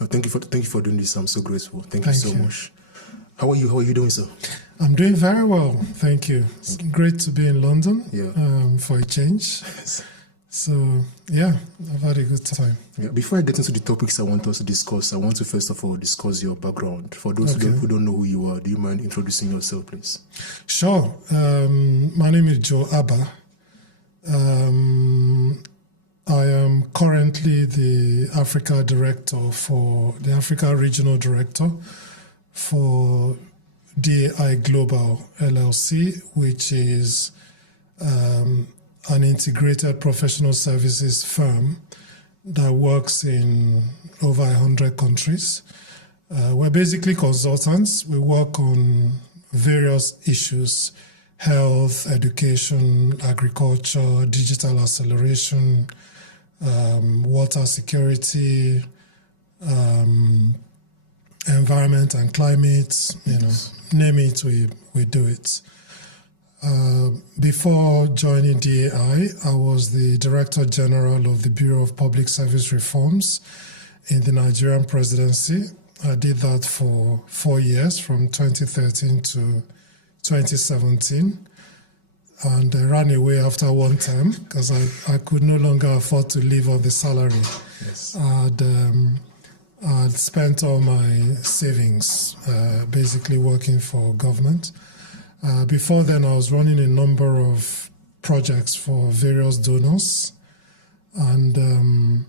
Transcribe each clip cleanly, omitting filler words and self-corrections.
No, thank you for doing this. I'm so grateful. Thank you so much. How are you? How are you doing, sir? I'm doing very well, thank you. It's great to be in London for a change. So, yeah, I've had a good time. Yeah, before I get into the topics I want us to discuss, I want to first of all discuss your background. For those who don't know who you are, do you mind introducing yourself, please? Sure. My name is Joe Abah. I am currently the Africa Regional Director for DAI Global LLC, which is an integrated professional services firm that works in over 100 countries. We're basically consultants. We work on various issues: health, education, agriculture, digital acceleration, water security, environment and climate, name it, we do it. Before joining DAI, I was the Director General of the Bureau of Public Service Reforms in the Nigerian presidency. I did that for 4 years, from 2013 to 2017. And I ran away after one term because I could no longer afford to live on the salary. Yes. I'd spent all my savings basically working for government. Before then, I was running a number of projects for various donors. And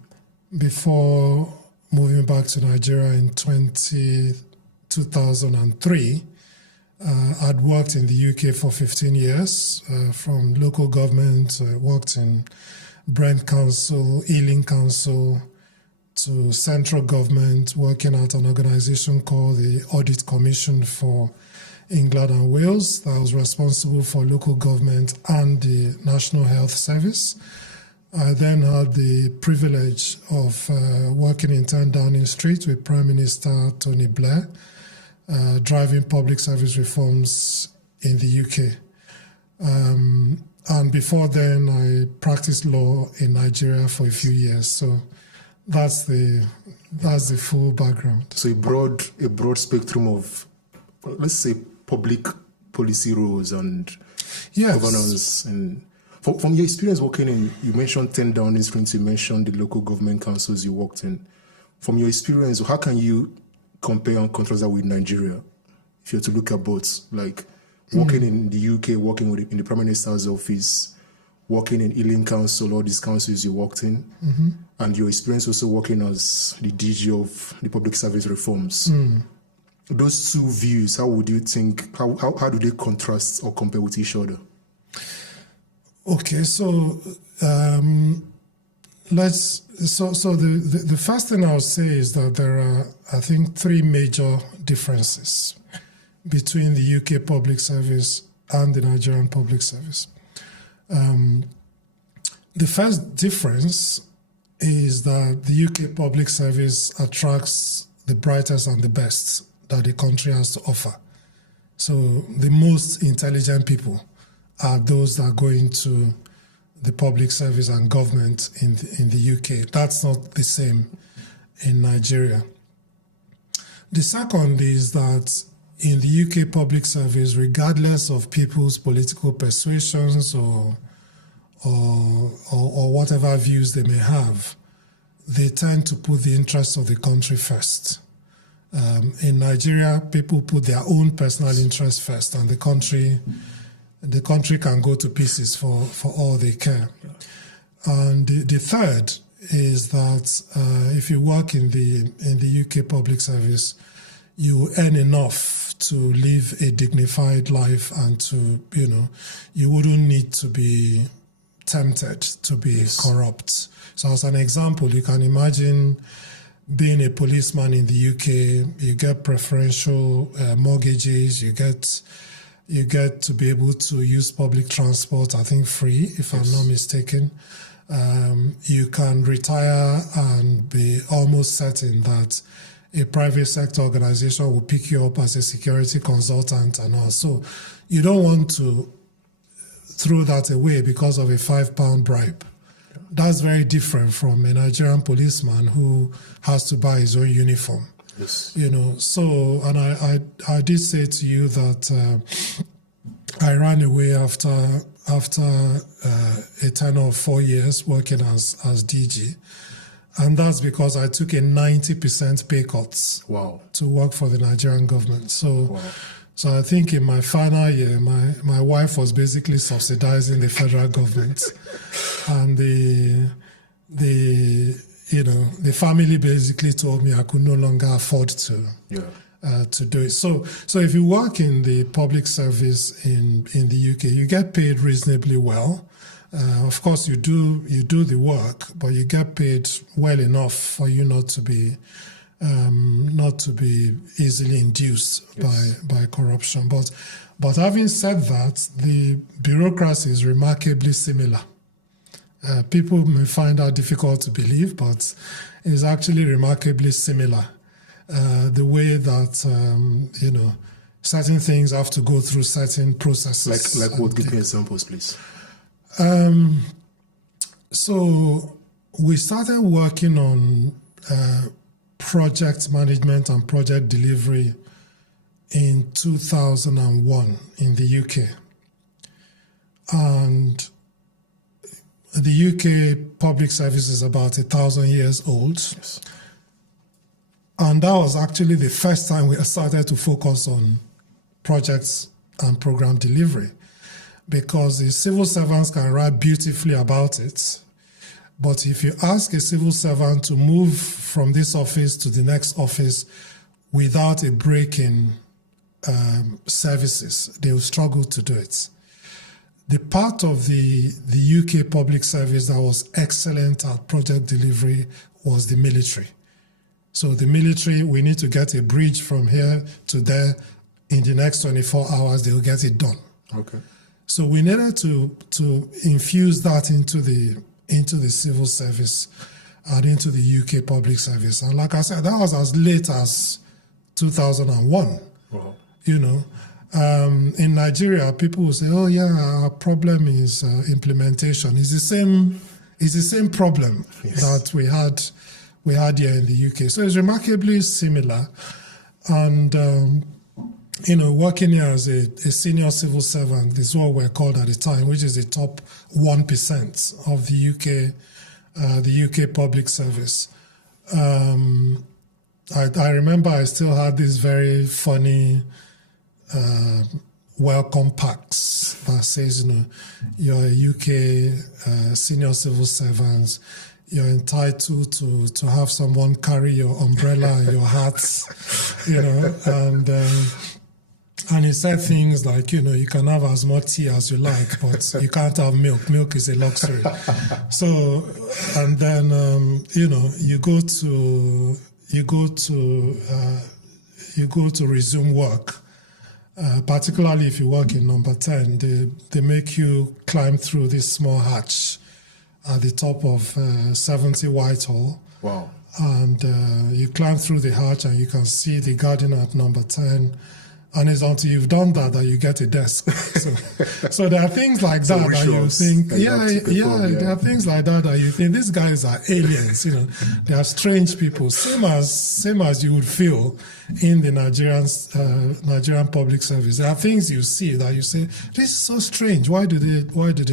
before moving back to Nigeria in 2003, I'd worked in the UK for 15 years, from local government. I worked in Brent Council, Ealing Council, to central government, working at an organization called the Audit Commission for England and Wales that was responsible for local government and the National Health Service. I then had the privilege of working in 10 Downing Street with Prime Minister Tony Blair, driving public service reforms in the UK. And before then, I practiced law in Nigeria for a few years. So that's the full background. So a broad spectrum of, let's say, public policy roles and governance. And from your experience working in, you mentioned 10 Downing Street, you mentioned the local government councils you worked in. From your experience, how can you compare and contrast that with Nigeria? If you're to look at both, like working in the UK, working in the Prime Minister's office, working in Ealing Council, all these councils you worked in, and your experience also working as the DG of the public service reforms. Those two views, how would you think, how do they contrast or compare with each other? Okay, so the first thing I would say is that there are, I think, 3 major differences between the UK public service and the Nigerian public service. The first difference is that the UK public service attracts the brightest and the best that the country has to offer. So the most intelligent people are those that go into the public service and government in the UK. That's not the same in Nigeria. The second is that in the UK public service, regardless of people's political persuasions or whatever views they may have, they tend to put the interests of the country first. In Nigeria, people put their own personal interests first, and the country can go to pieces for all they care. And the third is that if you work in the UK public service, you earn enough to live a dignified life, and you wouldn't need to be tempted to be corrupt. So as an example, you can imagine being a policeman in the UK, you get preferential mortgages, you get to be able to use public transport, I think free, if I'm not mistaken. You can retire and be almost certain that a private sector organization will pick you up as a security consultant and all. So you don't want to throw that away because of a £5 bribe. That's very different from a Nigerian policeman who has to buy his own uniform. Yes. So, and I did say to you that I ran away after a tenure of 4 years working as DG. And that's because I took a 90% pay cut to work for the Nigerian government. So I think in my final year, my wife was basically subsidizing the federal government. And the family basically told me I could no longer afford to do it. So if you work in the public service in the UK, you get paid reasonably well. Of course, you do the work, but you get paid well enough for you not to be easily induced by corruption. But having said that, the bureaucracy is remarkably similar. People may find that difficult to believe, but it's actually remarkably similar. The way that certain things have to go through certain processes. Like what? Give me examples, please. So we started working on project management and project delivery in 2001 in the UK. And the UK public service is about 1,000 years old. Yes. And that was actually the first time we started to focus on projects and program delivery, because the civil servants can write beautifully about it. But if you ask a civil servant to move from this office to the next office without a break in services, they will struggle to do it. The part of the UK public service that was excellent at project delivery was the military. So the military, we need to get a bridge from here to there. In the next 24 hours, they will get it done. Okay. So we needed to infuse that into the civil service and into the UK public service. And like I said, that was as late as 2001. Wow. In Nigeria, people will say, "Oh yeah, our problem is implementation." It's the same problem that we had here in the UK. So it's remarkably similar. And working here as a senior civil servant is what we're called at the time, which is the top 1% of the UK public service. I remember I still had this very funny welcome packs that says, you're a UK senior civil servant. You're entitled to have someone carry your umbrella and your hats, and he said things like, you can have as much tea as you like, but you can't have milk. Milk is a luxury. So, and then, you go to resume work. Particularly if you work in number 10, they make you climb through this small hatch at the top of 70 Whitehall. Wow. And you climb through the hatch and you can see the garden at number 10. And it's until you've done that you get a desk. So there are things like that you think, there are things like that you think these guys are aliens. They are strange people, same as you would feel in the Nigerian public service. There are things you see that you say, this is so strange. Why do they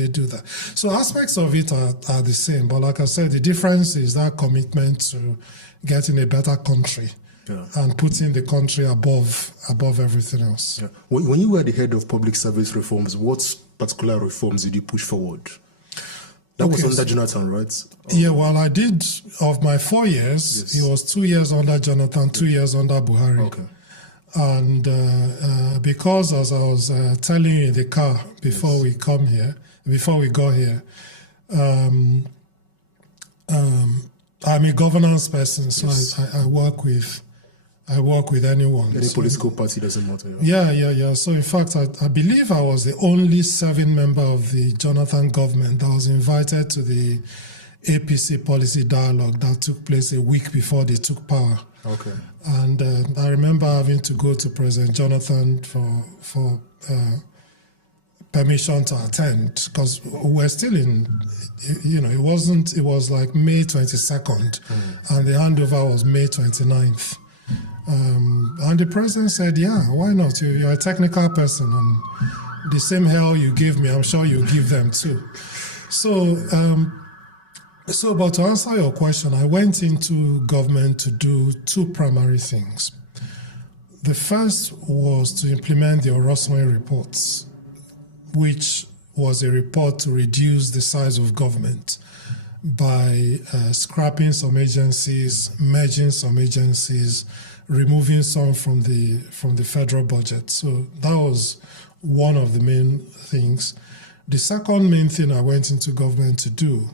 do that? So aspects of it are the same, but like I said, the difference is that commitment to getting a better country. Yeah. And putting the country above everything else. Yeah. When you were the head of public service reforms, what particular reforms did you push forward? That was under Jonathan, right? Yeah, well, I did, of my 4 years, it was 2 years under Jonathan, 2 years under Buhari. Okay. And because, as I was telling you in the car before we got here, I'm a governance person, so I work with anyone. Any political party, doesn't matter. Yeah. So in fact, I believe I was the only serving member of the Jonathan government that was invited to the APC policy dialogue that took place a week before they took power. Okay. And I remember having to go to President Jonathan for permission to attend, because we're still in, it was like May 22nd, and the handover was May 29th. And the president said, yeah, why not? You're a technical person, and the same hell you give me, I'm sure you give them too. So, but to answer your question, I went into government to do two primary things. The first was to implement the Orosanye reports, which was a report to reduce the size of government by scrapping some agencies, merging some agencies, removing some from the federal budget. So that was one of the main things. The second main thing I went into government to do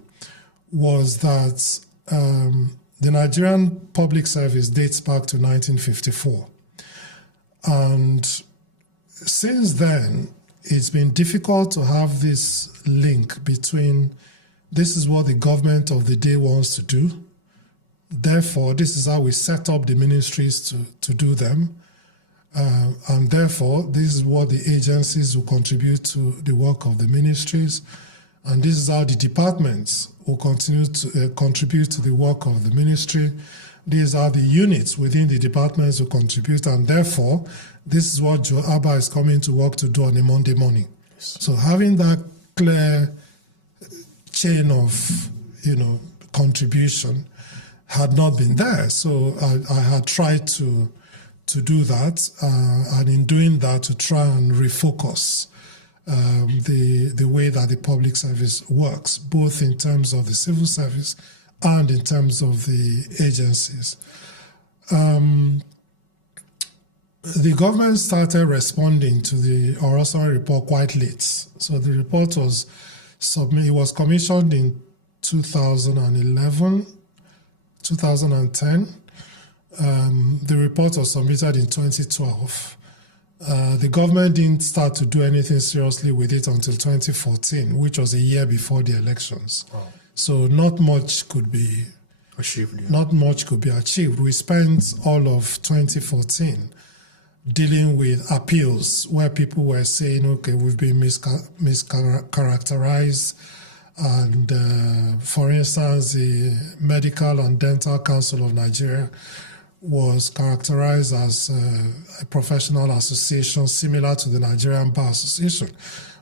was that the Nigerian public service dates back to 1954. And since then, it's been difficult to have this link between this is what the government of the day wants to do. Therefore, this is how we set up the ministries to do them. And therefore, this is what the agencies will contribute to the work of the ministries. And this is how the departments will continue to contribute to the work of the ministry. These are the units within the departments who contribute. And therefore, this is what Abah is coming to work to do on a Monday morning. Yes. So having that clear chain of, contribution had not been there. So I had tried to do that, and in doing that, to try and refocus the way that the public service works, both in terms of the civil service and in terms of the agencies. The government started responding to the Orosanye report quite late. So the report was commissioned in 2011, 2010. The report was submitted in 2012. The government didn't start to do anything seriously with it until 2014, which was a year before the elections. Wow. So not much could be achieved. Yeah. Not much could be achieved. We spent all of 2014 dealing with appeals where people were saying, okay, we've been mischaracterized. And for instance, the Medical and Dental Council of Nigeria was characterized as a professional association similar to the Nigerian Bar Association.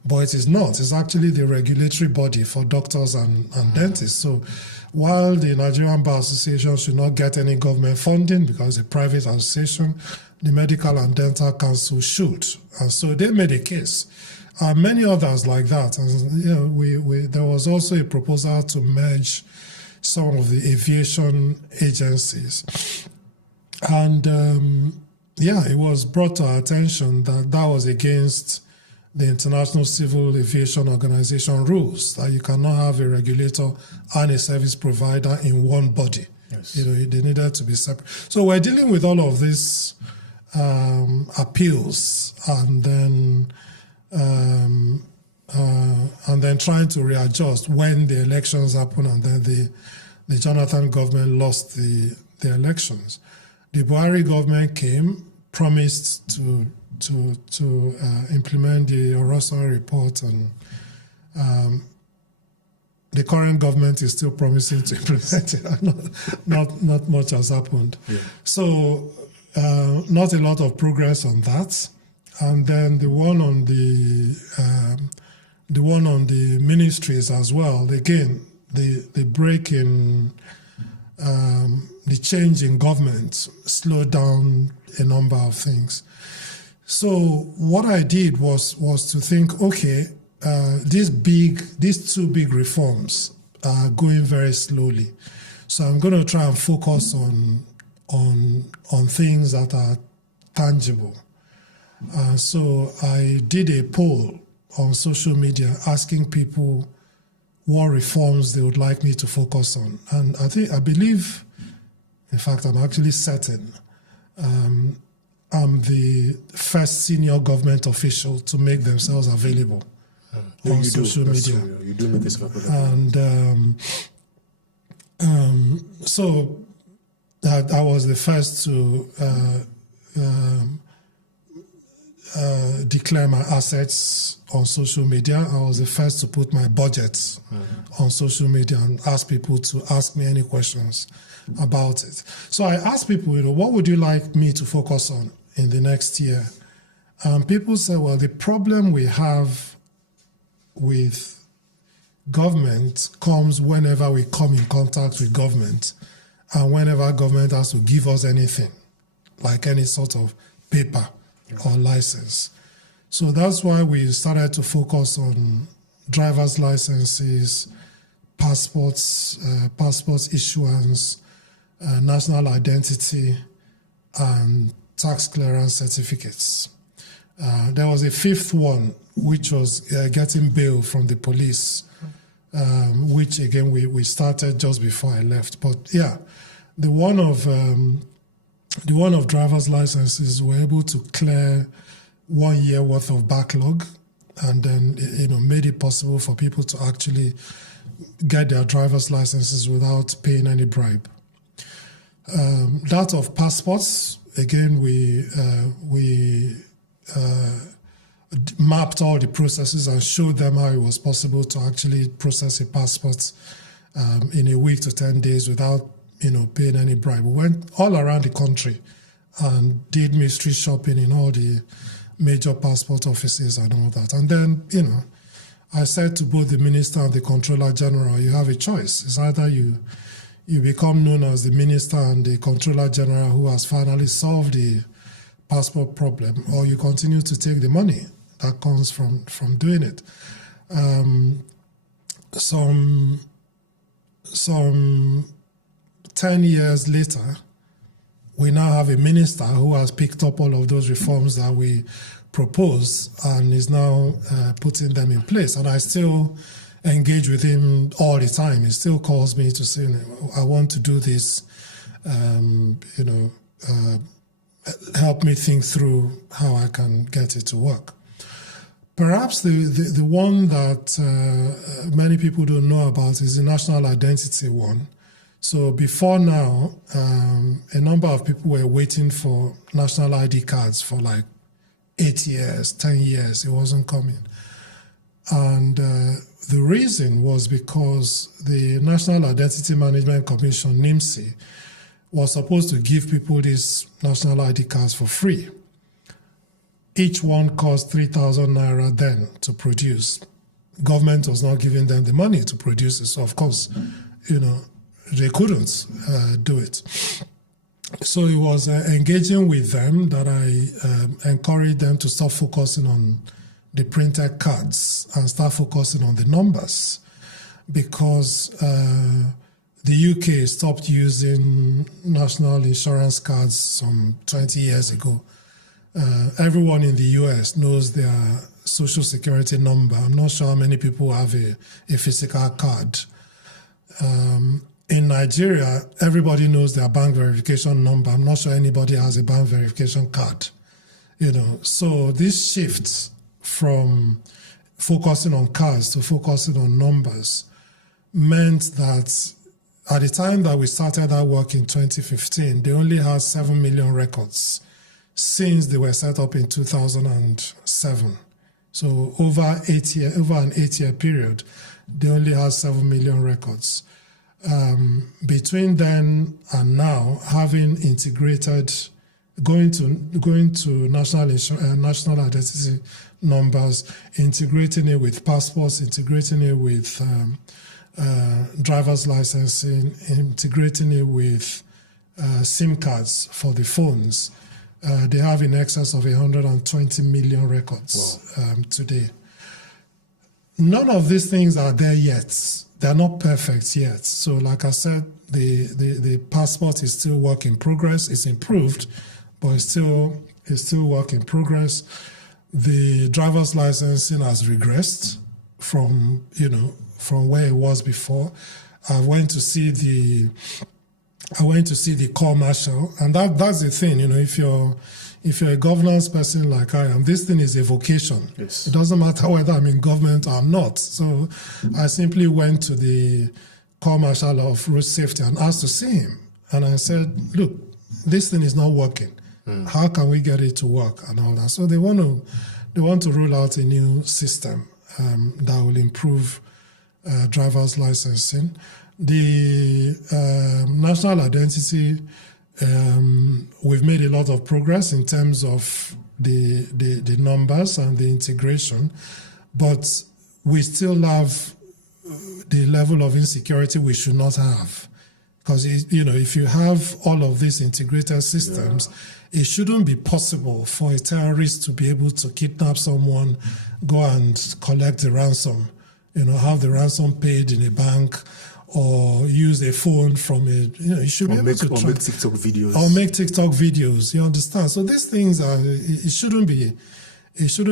But it is not. It's actually the regulatory body for doctors and dentists. So while the Nigerian Bar Association should not get any government funding because it's a private association, the Medical and Dental Council should. And so they made a case. Many others like that. And, there was also a proposal to merge some of the aviation agencies. And, it was brought to our attention that was against the International Civil Aviation Organization rules, that you cannot have a regulator and a service provider in one body. Yes. They needed to be separate. So we're dealing with all of these appeals, and then trying to readjust when the elections happen, and then the Jonathan government lost the elections. The Buhari government came, promised to implement the Orosanye report, and the current government is still promising to implement it. Not much has happened. Yeah. So not a lot of progress on that. And then the one on the ministries as well. Again, the break in the change in government slowed down a number of things. So what I did was to think, okay, these two big reforms are going very slowly. So I'm going to try and focus on things that are tangible. So I did a poll on social media asking people what reforms they would like me to focus on. And I believe, in fact, I'm actually certain, I'm the first senior government official to make themselves available on social media. You do make yourself available. And so I was the first to declare my assets on social media. I was the first to put my budget on social media and ask people to ask me any questions about it. So I asked people, what would you like me to focus on in the next year? People say, well, the problem we have with government comes whenever we come in contact with government and whenever government has to give us anything, like any sort of paper or license. So that's why we started to focus on driver's licenses, passports issuance, national identity, and tax clearance certificates. There was a fifth one, which was getting bail from the police, which again we started just before I left. But yeah, the one of driver's licenses, we're able to clear 1 year worth of backlog, and then made it possible for people to actually get their driver's licenses without paying any bribe. That of passports, again, we mapped all the processes and showed them how it was possible to actually process a passport in a week to 10 days without paying any bribe. We went all around the country and did mystery shopping in all the major passport offices and all that. And then, I said to both the minister and the controller general, you have a choice. It's either you become known as the minister and the controller general who has finally solved the passport problem, or you continue to take the money that comes from doing it. Some 10 years later, we now have a minister who has picked up all of those reforms that we proposed and is now putting them in place. And I still engage with him all the time. He still calls me to say, I want to do this, help me think through how I can get it to work. Perhaps the one that many people don't know about is the national identity one. So before now, a number of people were waiting for national ID cards for like 8 years, 10 years. It wasn't coming. And the reason was because the National Identity Management Commission, NYSC, was supposed to give people these national ID cards for free. Each one cost 3,000 naira then to produce. Government was not giving them the money to produce it. So, of course, they couldn't do it. So it was engaging with them that I encouraged them to stop focusing on the printed cards and start focusing on the numbers, because the UK stopped using national insurance cards some 20 years ago. Everyone in the US knows their social security number. I'm not sure how many people have a physical card. In Nigeria, everybody knows their bank verification number. I'm not sure anybody has a bank verification card. So this shift from focusing on cards to focusing on numbers meant that at the time that we started our work in 2015, they only had 7 million records since they were set up in 2007. So over an 8-year period, they only had 7 million records. Between then and now, having integrated, going to national identity numbers, integrating it with passports, integrating it with driver's licensing, integrating it with SIM cards for the phones, they have in excess of 120 million records today. None of these things are there yet. They're not perfect yet. So like I said, the passport is still work in progress. It's improved, but it's still work in progress. The driver's licensing has regressed from where it was before. I went to see the core marshal, and that's the thing. If you're a governance person like I am, this thing is a vocation. Yes. It doesn't matter whether I'm in government or I'm not. So I simply went to the core marshal of road safety and asked to see him. And I said, look, this thing is not working. How can we get it to work and all that? So they want to roll out a new system that will improve driver's licensing. The national identity, we've made a lot of progress in terms of the numbers and the integration, but we still have the level of insecurity we should not have. Because, if you have all of these integrated systems, it shouldn't be possible for a terrorist to be able to kidnap someone, go and collect the ransom, have the ransom paid in a bank, or use a phone from you should be able to make TikTok videos. Or make TikTok videos, you understand? So these things it shouldn't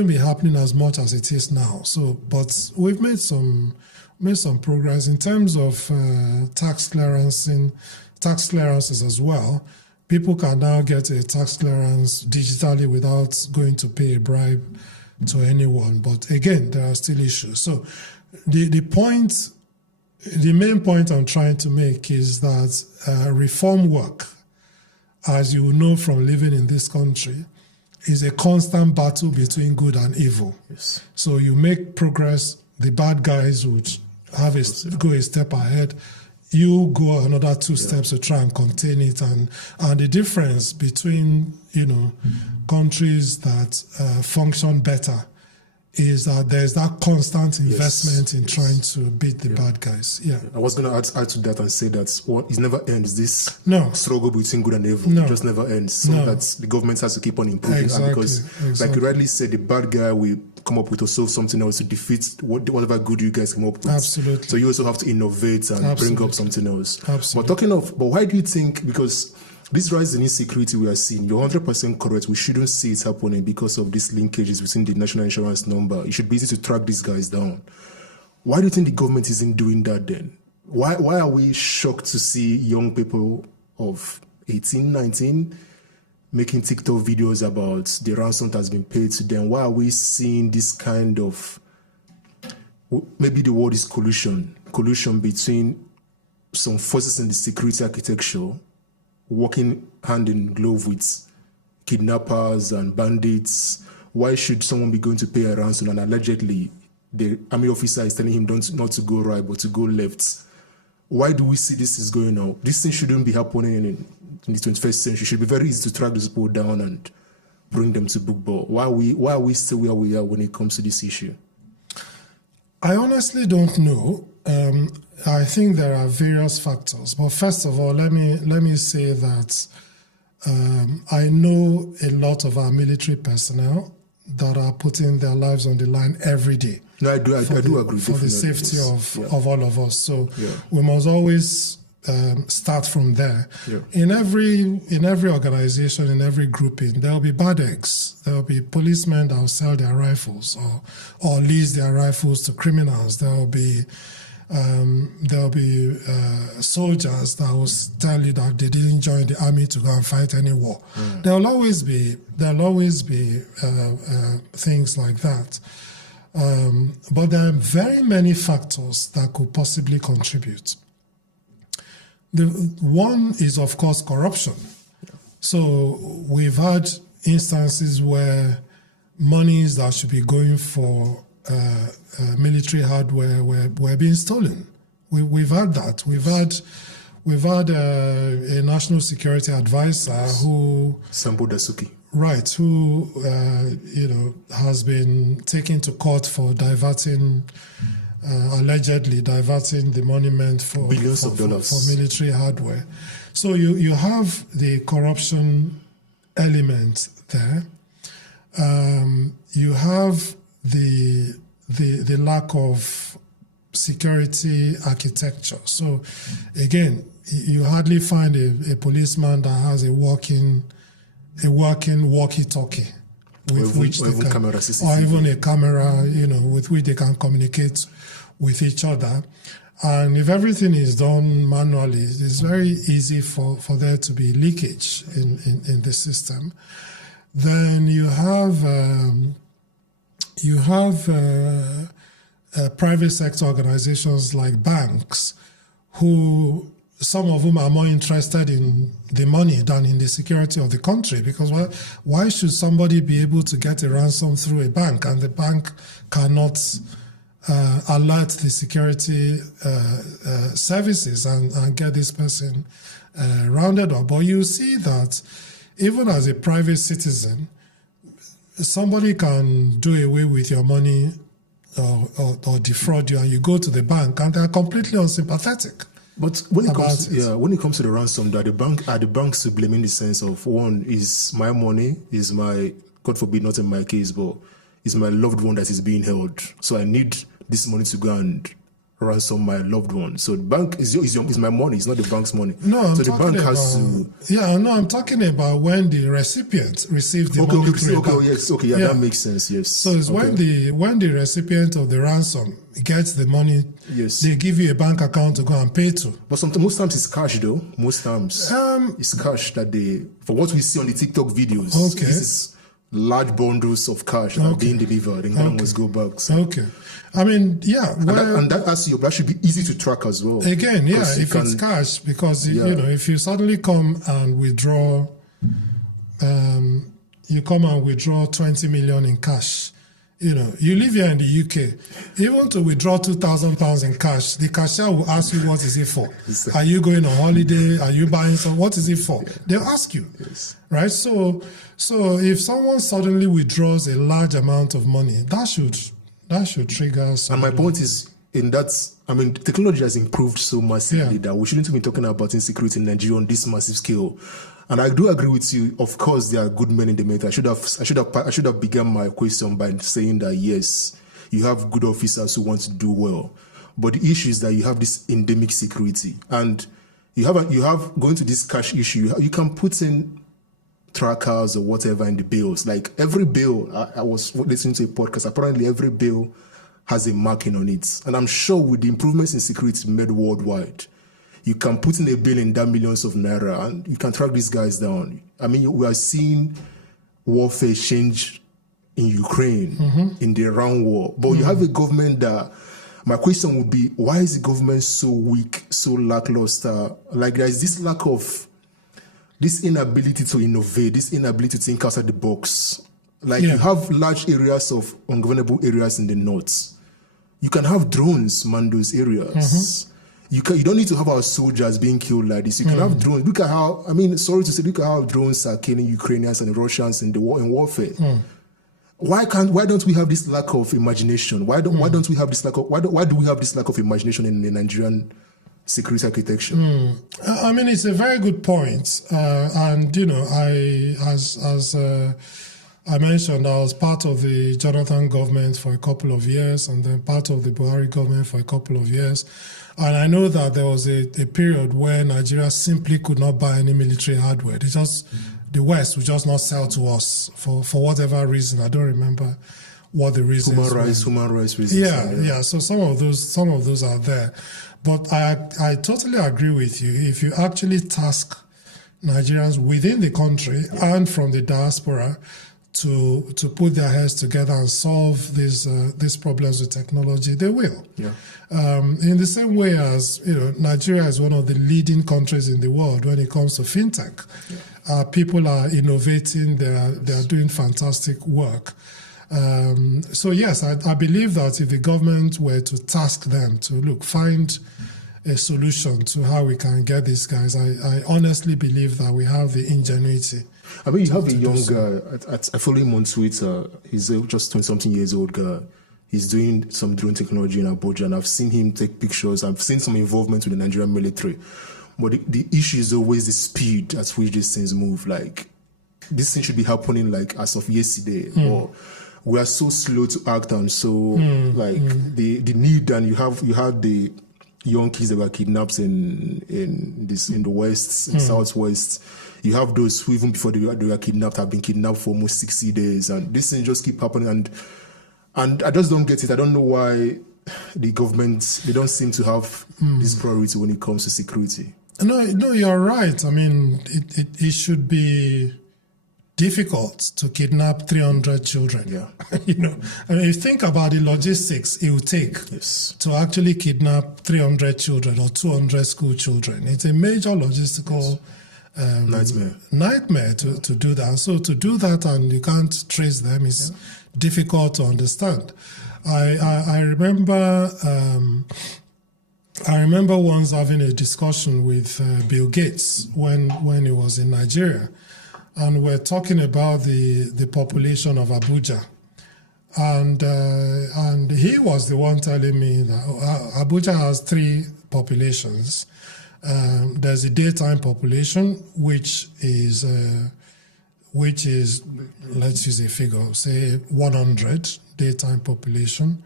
be happening as much as it is now. So, but we've made some progress in terms of tax clearances as well. People can now get a tax clearance digitally without going to pay a bribe to anyone. But again, there are still issues. So the main point I'm trying to make is that reform work, as you know from living in this country, is a constant battle between good and evil. Yes. So you make progress, the bad guys would go a step ahead, you go another two steps to try and contain it. And the difference between, countries that function better is that there's that constant investment in trying to beat the bad guys. Yeah. I was going to add to that and say that it never ends. This No. struggle between good and evil just never ends. So that the government has to keep on improving. Because, like you rightly said, the bad guy will come up with or solve something else to defeat whatever good you guys come up with. Absolutely. So you also have to innovate and bring up something else. Absolutely. But why do you think, because this rise in insecurity we are seeing, you're 100% correct. We shouldn't see it happening because of these linkages between the national insurance number. It should be easy to track these guys down. Why do you think the government isn't doing that then? Why are we shocked to see young people of 18, 19 making TikTok videos about the ransom that's been paid to them? Why are we seeing this kind of, maybe the word is collusion between some forces in the security architecture working hand in glove with kidnappers and bandits? Why should someone be going to pay a ransom and allegedly the army officer is telling him not to go right but to go left? Why do we see this is going on? This thing shouldn't be happening in the 21st century. It should be very easy to track these people down and bring them to book. But why are we still where we are when it comes to this issue? I honestly don't know. I think there are various factors. But first of all, let me say that I know a lot of our military personnel that are putting their lives on the line every day. No, I do agree. For the safety of all of us. So we must always start from there. Yeah. In every organization, in every grouping, there will be bad eggs. There will be policemen that will sell their rifles or lease their rifles to criminals. There will be soldiers that will tell you that they didn't join the army to go and fight any war. There will always be things like that. But there are very many factors that could possibly contribute. The one is, of course, corruption. So we've had instances where monies that should be going for military hardware were being stolen. We've had that. We've had a national security advisor who Sambo Dasuki. Right, who has been taken to court for allegedly diverting the monument for billions of dollars for military hardware. So you have the corruption element there. You have the lack of security architecture. So again, you hardly find a policeman that has a working walkie-talkie with which they can, or even a camera, with which they can communicate with each other. And if everything is done manually, it's very easy for there to be leakage in the system. Then you have private sector organizations like banks who some of whom are more interested in the money than in the security of the country. Because why should somebody be able to get a ransom through a bank and the bank cannot alert the security services and get this person rounded up? But you see that even as a private citizen, somebody can do away with your money or defraud you, and you go to the bank and they're completely unsympathetic. But when it comes to the ransom, are the banks to blame in the sense of, one, is my money, is my, God forbid, not in my case, but is my loved one that is being held. So I need this money to go and ransom my loved one. So the bank is my money, it's not the bank's money. No, I'm so the talking bank about, has to. Yeah, no, I'm talking about when the recipient receives the money. That makes sense. Yes. So it's when the recipient of the ransom gets the money, yes, they give you a bank account to go and pay to. But most times it's cash though. Most times it's cash that they, for what we see on the TikTok videos. Okay. This is large bundles of cash that are being delivered and then must go back. So. Okay. I mean, yeah. And that should be easy to track as well. Again, yeah, if it's cash, because, you know, if you suddenly come and withdraw, you come and withdraw 20 million in cash, you know, you live here in the UK, even to withdraw £2,000 in cash, the cashier will ask you, what is it for? Are you going on holiday? Are you buying some? What is it for? Yeah. They'll ask you, right? So if someone suddenly withdraws a large amount of money, that should trigger something. And my point is, in that, I mean, technology has improved so massively that we shouldn't be talking about insecurity in Nigeria on this massive scale. And I do agree with you. Of course, there are good men in the military. I should have begun my question by saying that yes, you have good officers who want to do well, but the issue is that you have this endemic security, and you have going to this cash issue. You can put in trackers or whatever in the bills. Like every bill, I was listening to a podcast. Apparently, every bill has a marking on it, and I'm sure with the improvements in security made worldwide, you can put in a bill in that millions of naira and you can track these guys down. I mean, we are seeing warfare change in Ukraine, in the Iran war. But you have a government that, my question would be, why is the government so weak, so lackluster? Like there is this lack of, this inability to innovate, this inability to think outside the box. Like you have large areas of ungovernable areas in the north. You can have drones man those areas. You don't need to have our soldiers being killed like this. You can have drones. Look at how, I mean, sorry to say, look at how drones are killing Ukrainians and Russians in the war, in warfare. Why don't we have this lack of imagination? Why do we have this lack of imagination in the Nigerian security architecture? I mean, it's a very good point. And you know, as I mentioned, I was part of the Jonathan government for a couple of years, and then part of the Buhari government for a couple of years. And I know that there was a period where Nigeria simply could not buy any military hardware. The West would just not sell to us for whatever reason. I don't remember what the reason is. Human rights reasons. Yeah. So some of those are there. But I totally agree with you. If you actually task Nigerians within the country and from the diaspora to put their heads together and solve these problems with technology, they will. Yeah. In the same way as, you know, Nigeria is one of the leading countries in the world when it comes to fintech. People are innovating, they are doing fantastic work. So yes, I believe that if the government were to task them to find a solution to how we can get these guys, I honestly believe that we have the ingenuity. I mean, you have a young guy, I follow him on Twitter, he's just 20-something years old guy. He's doing some drone technology in Abuja, and I've seen him take pictures. I've seen some involvement with the Nigerian military. But the issue is always the speed at which these things move. Like, this thing should be happening like as of yesterday. Or we are so slow to act, and so the need, and you have the young kids that were kidnapped in the West, in Southwest. You have those who even before they were kidnapped have been kidnapped for almost 60 days, and this thing just keep happening. And I just don't get it. I don't know why the government, they don't seem to have this priority when it comes to security. No, you're right. I mean, it should be difficult to kidnap 300 children. Yeah. You know, I mean, if you think about the logistics it will take to actually kidnap 300 children or 200 school children, it's a major logistical nightmare to do that. So to do that and you can't trace them is difficult to understand. I remember once having a discussion with Bill Gates when he was in Nigeria, and we're talking about the population of Abuja, and he was the one telling me that Abuja has three populations. There's a daytime population, which is let's use a figure, say 100 daytime population.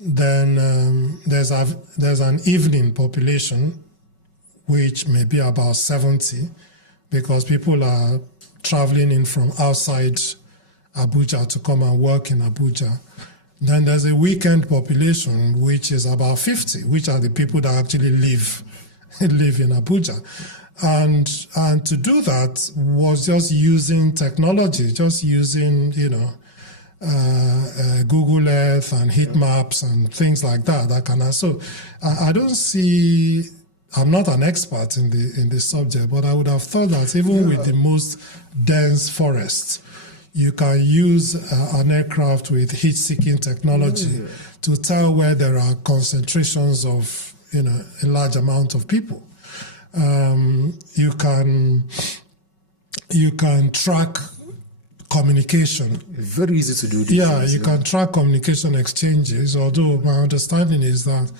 Then there's an evening population, which may be about 70, because people are traveling in from outside Abuja to come and work in Abuja. Then there's a weekend population, which is about 50, which are the people that actually live in Abuja. And to do that was just using technology, just using, Google Earth and heat maps and things like that. So I don't see, I'm not an expert in the subject, but I would have thought that even with the most dense forests, you can use an aircraft with heat-seeking technology to tell where there are concentrations of a large amount of people. You can track communication. Very easy to do. You can track communication exchanges, although my understanding is that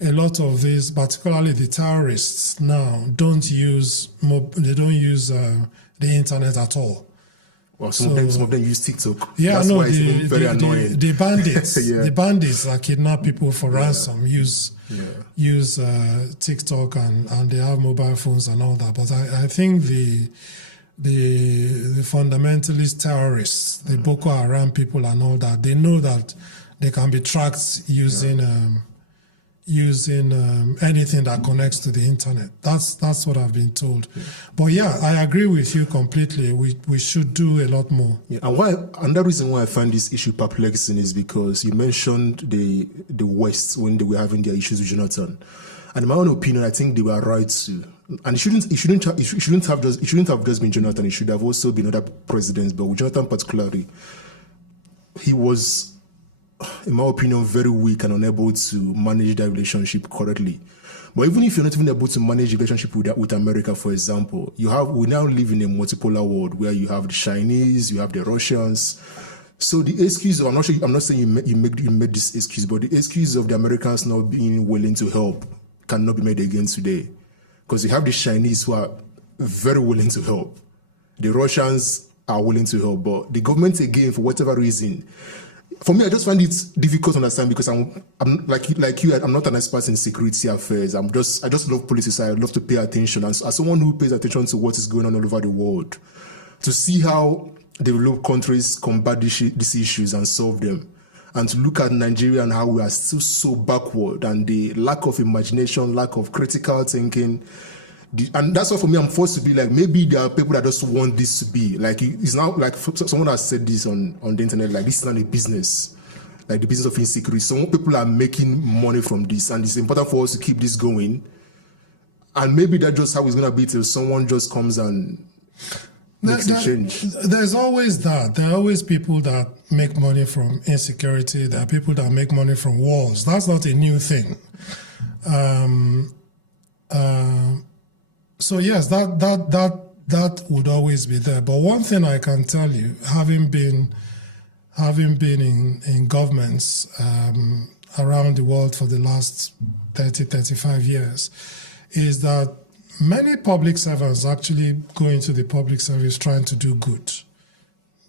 a lot of these, particularly the terrorists now, don't use the internet at all. Well, some of them use TikTok. Yeah, That's no, why it's even very annoying. The bandits, the bandits that kidnap people for ransom use TikTok and they have mobile phones and all that. But I think the fundamentalist terrorists, the Boko Haram people and all that, they know that they can be tracked using anything that connects to the internet. That's what I've been told. But yeah, I agree with you completely. We should do a lot more. Yeah, and the reason why I find this issue perplexing is because you mentioned the West when they were having their issues with Jonathan, and in my own opinion, I think they were right to. And it shouldn't have just been Jonathan. It should have also been other presidents. But with Jonathan particularly, he was, in my opinion, very weak and unable to manage that relationship correctly. But even if you're not even able to manage the relationship with America, for example, we now live in a multipolar world where you have the Chinese, you have the Russians. So the excuse, I'm not saying you made this excuse, but the excuse of the Americans not being willing to help cannot be made again today. Because you have the Chinese who are very willing to help. The Russians are willing to help, but the government, again, for whatever reason, for me, I just find it difficult to understand because I'm like you. I'm not an expert in security affairs. I just love politics. I love to pay attention. And as someone who pays attention to what is going on all over the world, to see how developed countries combat these issues and solve them, and to look at Nigeria and how we are still so backward, and the lack of imagination, lack of critical thinking. And that's why for me, I'm forced to be like, maybe there are people that just want this to be like, it's now like someone has said this on the internet, like this is not a business, like the business of insecurity. Some people are making money from this, and it's important for us to keep this going. And maybe that's just how it's going to be till someone just comes and makes a change. There's always that. There are always people that make money from insecurity. There are people that make money from wars. That's not a new thing. So yes, that would always be there. But one thing I can tell you, having been in governments around the world for the last 30, 35 years, is that many public servants actually go into the public service trying to do good.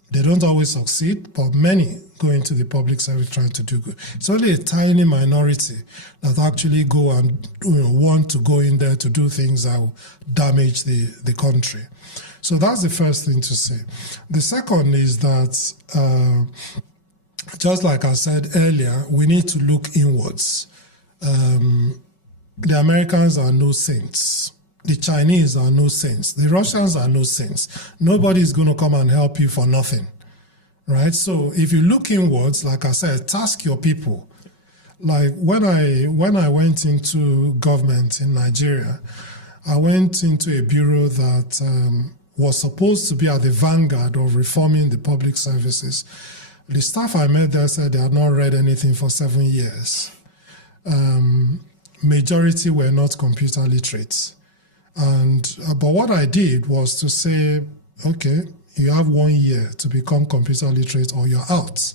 They don't always succeed, but many go into the public service trying to do good. It's only a tiny minority that actually go and want to go in there to do things that will damage the country. So that's the first thing to say. The second is that, just like I said earlier, we need to look inwards. The Americans are no saints. The Chinese are no saints. The Russians are no saints. Nobody is going to come and help you for nothing, right? So if you look inwards, like I said, task your people. Like when I went into government in Nigeria, I went into a bureau that was supposed to be at the vanguard of reforming the public services. The staff I met there said they had not read anything for 7 years. Majority were not computer literate. But what I did was to say, okay, you have 1 year to become computer literate or you're out.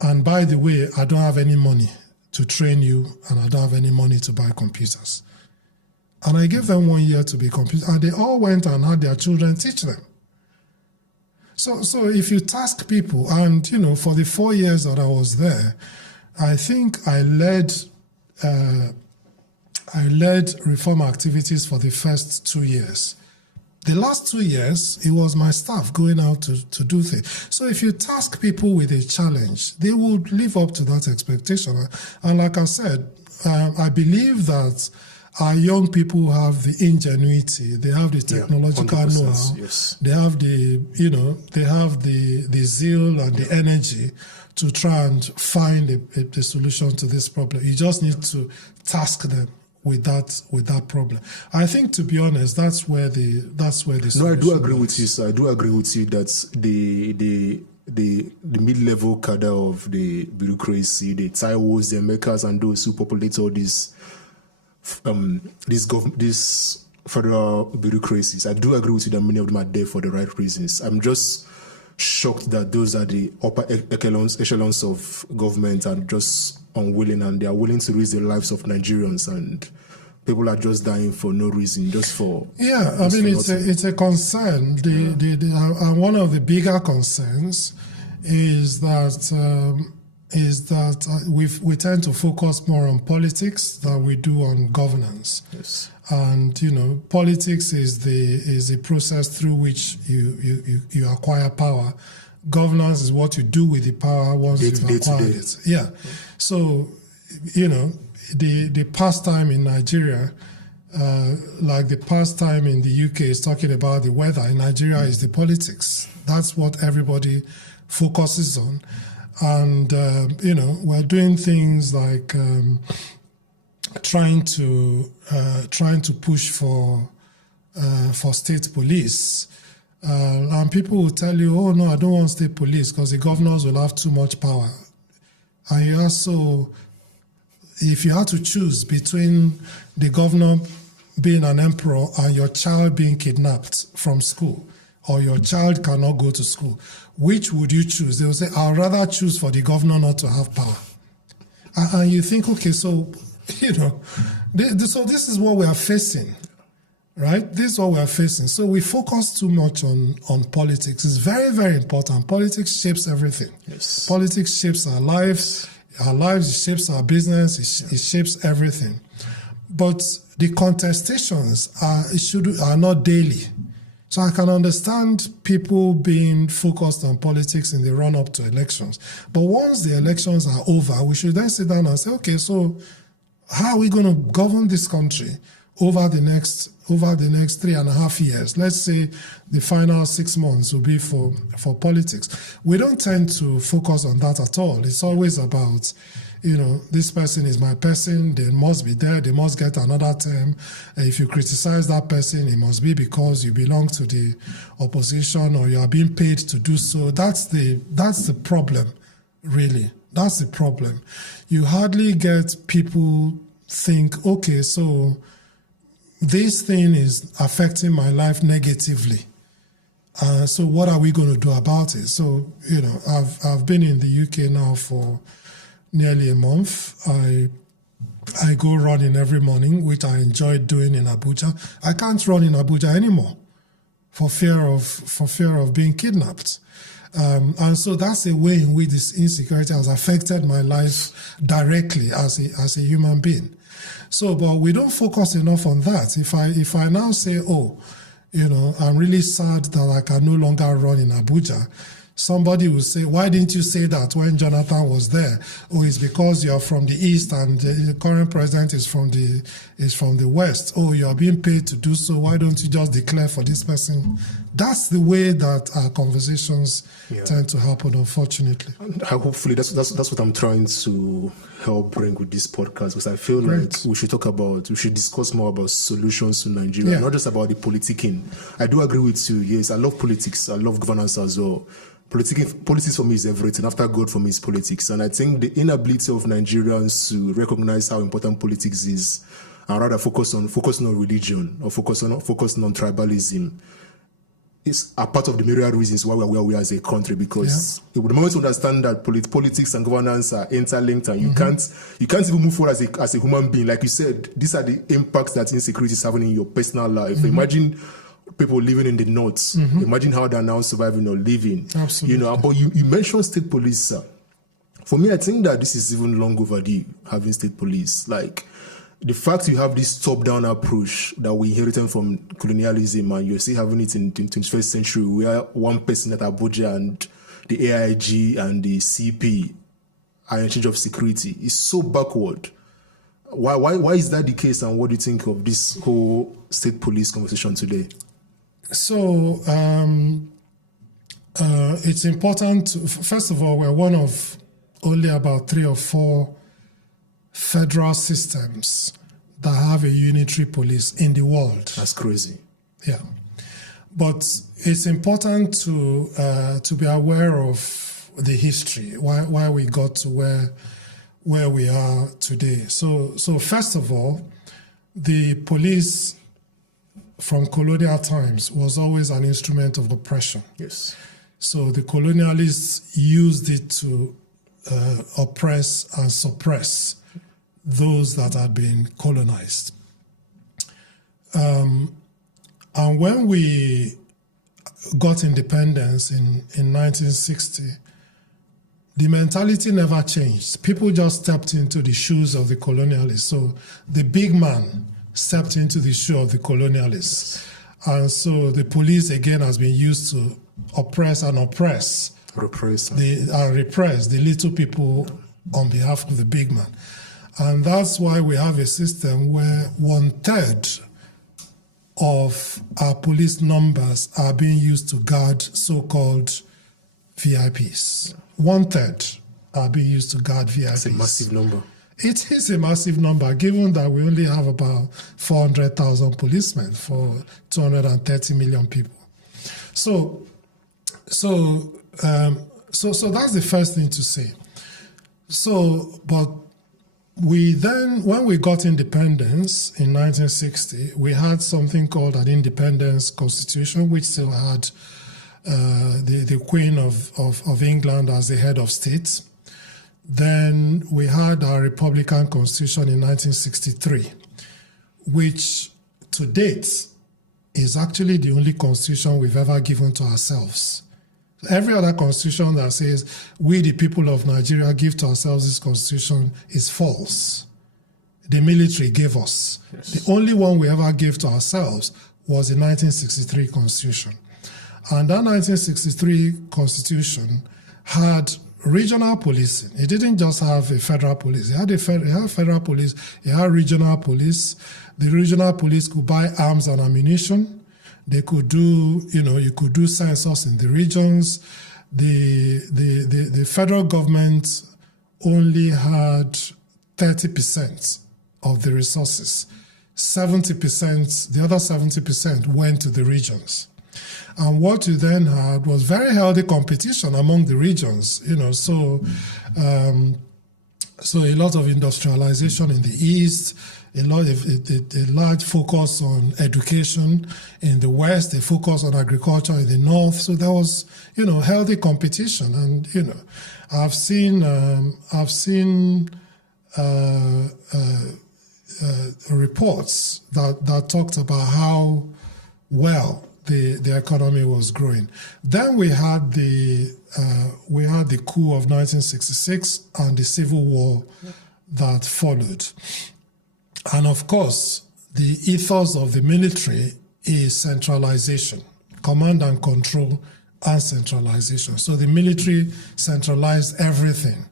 And by the way, I don't have any money to train you and I don't have any money to buy computers. And I gave them 1 year to be computer, and they all went and had their children teach them. So if you task people, and for the 4 years that I was there, I think I led reform activities for the first 2 years. The last 2 years, it was my staff going out to do things. So if you task people with a challenge, they will live up to that expectation. And like I said, I believe that our young people have the ingenuity, they have the technological know-how, yes. They have the zeal and the energy to try and find a solution to this problem. You just need to task them with that problem. I think, to be honest, that's where the solution. No, I do agree with you, sir. I do agree with you that the mid-level cadre of the bureaucracy, the Taiwos, the Americans, and those who populate all these federal bureaucracies, I do agree with you that many of them are there for the right reasons. I'm just shocked that those are the upper echelons of government and just unwilling, and they are willing to risk the lives of Nigerians, and people are just dying for no reason, just for it's a concern. And one of the bigger concerns is that we tend to focus more on politics than we do on governance. Yes. And politics is the process through which you acquire power. Governance is what you do with the power once you've acquired it. Yeah. So the pastime in Nigeria, like the pastime in the UK is talking about the weather, in Nigeria is the politics. That's what everybody focuses on. And we're doing things like trying to push for state police, and people will tell you, "Oh no, I don't want state police because the governors will have too much power." And you also, if you had to choose between the governor being an emperor and your child being kidnapped from school, or your child cannot go to school, which would you choose? They will say, I'd rather choose for the governor not to have power. And you think, okay, so, so this is what we are facing, right? This is what we are facing. So we focus too much on politics. It's very, very important. Politics shapes everything. Yes. Politics shapes our lives. It shapes our business. It shapes everything. But the contestations are not daily. So I can understand people being focused on politics in the run-up to elections. But once the elections are over, we should then sit down and say, okay, so how are we going to govern this country over the next 3.5 years? Let's say the final 6 months will be for politics. We don't tend to focus on that at all. It's always about, this person is my person, they must be there, they must get another term. If you criticize that person, it must be because you belong to the opposition or you are being paid to do so. That's the problem, really. That's the problem. You hardly get people think, okay, so this thing is affecting my life negatively. So what are we going to do about it? So, I've been in the UK now for nearly a month. I go running every morning, which I enjoyed doing in Abuja. I can't run in Abuja anymore for fear of being kidnapped. And so that's a way in which this insecurity has affected my life directly as a human being. So, but we don't focus enough on that. If I now say, I'm really sad that I can no longer run in Abuja, Somebody will say, why didn't you say that when Jonathan was there? Oh, it's because you're from the East and the current president is from the West. Oh, you're being paid to do so. Why don't you just declare for this person? That's the way that our conversations tend to happen, unfortunately. And hopefully that's what I'm trying to help bring with this podcast, because I feel like we should discuss more about solutions to Nigeria, not just about the politicking. I do agree with you. Yes, I love politics. I love governance as well. Politics for me is everything. After God, for me is politics. And I think the inability of Nigerians to recognize how important politics is, and rather focusing on religion or focusing on tribalism, is a part of the myriad reasons why we are where we are as a country. Because the moment you understand that politics and governance are interlinked, and you can't even move forward as a human being. Like you said, these are the impacts that insecurity is having in your personal life. Imagine people living in the north. Imagine how they're now surviving or living. Absolutely. But you mentioned state police, sir. For me, I think that this is even long overdue, having state police. Like, the fact you have this top-down approach that we inherited from colonialism, and you're still having it in the 21st century, where one person at Abuja and the AIG and the CP are in charge of security, is so backward. Why is that the case, and what do you think of this whole state police conversation today? So it's important first of all, we're one of only about 3 or 4 federal systems that have a unitary police in the world. That's crazy. Yeah. But it's important to be aware of the history, why we got to where we are today. So first of all, the police from colonial times was always an instrument of oppression. Yes. So the colonialists used it to oppress and suppress those that had been colonized. And when we got independence in 1960, the mentality never changed. People just stepped into the shoes of the colonialists. So the big man stepped into the shoe of the colonialists. And so the police, again, has been used to repress the little people on behalf of the big man. And that's why we have a system where 1/3 of our police numbers are being used to guard so-called VIPs. 1/3 are being used to guard VIPs. That's a massive number. It is a massive number, given that we only have about 400,000 policemen for 230 million people. So that's the first thing to say. But we then, when we got independence in 1960, we had something called an independence constitution, which still had the Queen of England as the head of state. Then we had our Republican Constitution in 1963, which to date is actually the only constitution we've ever given to ourselves. Every other constitution that says we, the people of Nigeria, give to ourselves this constitution is false. The military gave us. Yes. The only one we ever gave to ourselves was the 1963 constitution. And that 1963 constitution had regional policing. It didn't just have a federal police. It had federal police. It had regional police. The regional police could buy arms and ammunition. They could do, you could do census in the regions. The federal government only had 30% of the resources. 70%, the other 70% went to the regions. And what you then had was very healthy competition among the regions, so a lot of industrialization in the East, a large focus on education in the West, a focus on agriculture in the North. So there was, healthy competition. And, I've seen reports that talked about how well the economy was growing. Then we had the coup of 1966 and the Civil War that followed. And of course, the ethos of the military is centralization, command and control and centralization. So the military centralized everything.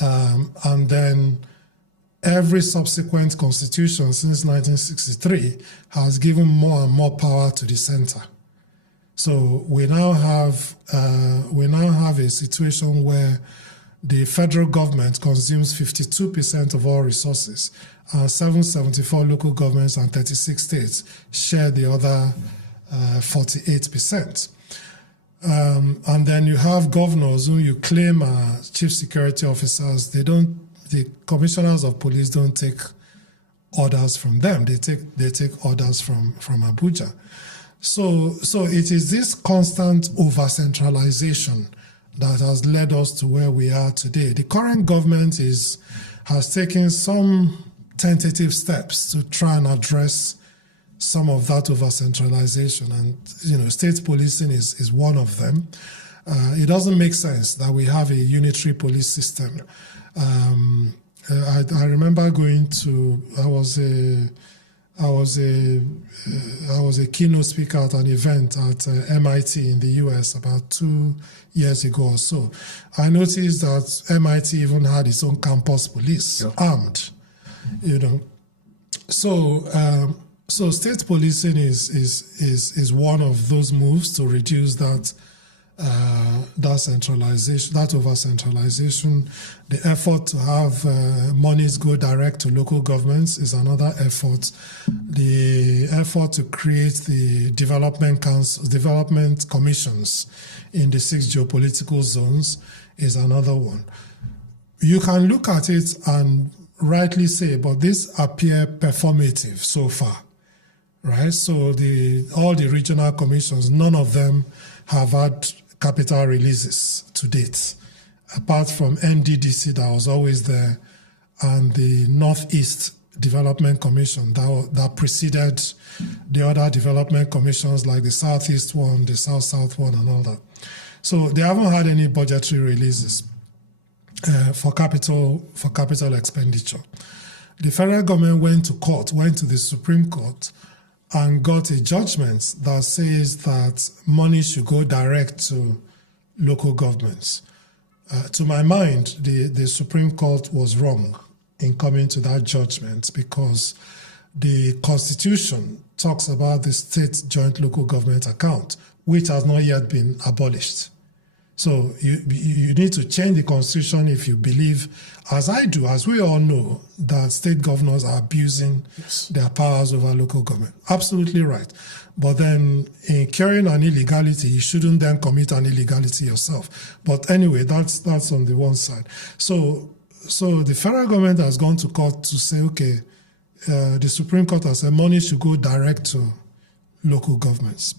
And then every subsequent constitution since 1963 has given more and more power to the center. So we now have a situation where the federal government consumes 52% of all resources, and 774 local governments and 36 states share the other 48%. And then you have governors who you claim are chief security officers. The commissioners of police don't take orders from them. They take orders from Abuja. So it is this constant over-centralization that has led us to where we are today. The current government has taken some tentative steps to try and address some of that over-centralization, and state policing is one of them. It doesn't make sense that we have a unitary police system. I remember going to I was a keynote speaker at an event at MIT in the US about 2 years ago or so. I noticed that MIT even had its own campus police, armed. So state policing is one of those moves to reduce that centralization, that over-centralization. The effort to have monies go direct to local governments is another effort. The effort to create the development commissions in the 6 geopolitical zones is another one. You can look at it and rightly say, but this appear performative so far, right? So all the regional commissions, none of them have had capital releases to date, apart from NDDC that was always there, and the Northeast Development Commission that preceded the other development commissions like the Southeast one, the South one, and all that. So they haven't had any budgetary releases for capital expenditure. The federal government went to the Supreme Court, and got a judgment that says that money should go direct to local governments. To my mind, the Supreme Court was wrong in coming to that judgment, because the Constitution talks about the state joint local government account, which has not yet been abolished. So you need to change the Constitution if you believe, as I do, as we all know, that state governors are abusing their powers over local government. Absolutely right. But then in carrying an illegality, you shouldn't then commit an illegality yourself. But anyway, that's on the one side. So the federal government has gone to court to say, okay, the Supreme Court has said money should go direct to local governments.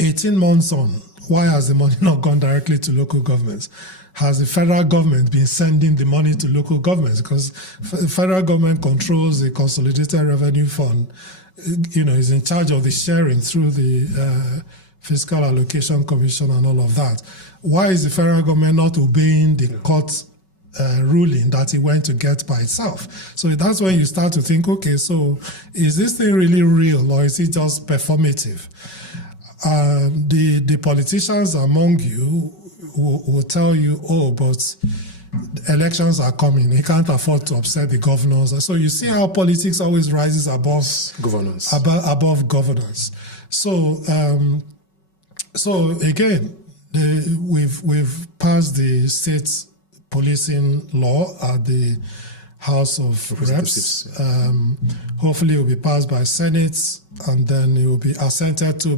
18 months on, why has the money not gone directly to local governments? Has the federal government been sending the money to local governments? Because the federal government controls the Consolidated Revenue Fund, is in charge of the sharing through the Fiscal Allocation Commission and all of that. Why is the federal government not obeying the court ruling that it went to get by itself? So that's when you start to think, okay, so is this thing really real, or is it just performative? The politicians among you will tell you, oh, but elections are coming. He can't afford to upset the governors. So you see how politics always rises above governance. Above governance. So again, we've passed the state policing law at the House of Reps. Hopefully it will be passed by Senate, and then it will be assented to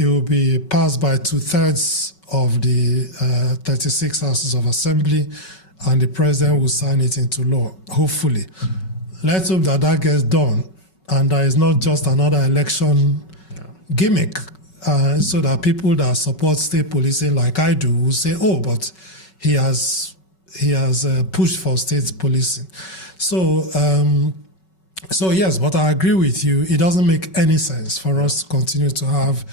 it will be passed by 2/3 of the 36 Houses of Assembly, and the President will sign it into law, hopefully. Let's hope that gets done, and there is not just another election gimmick, so that people that support state policing like I do will say, oh, but he has pushed for state policing. So yes, but I agree with you. It doesn't make any sense for us to continue to have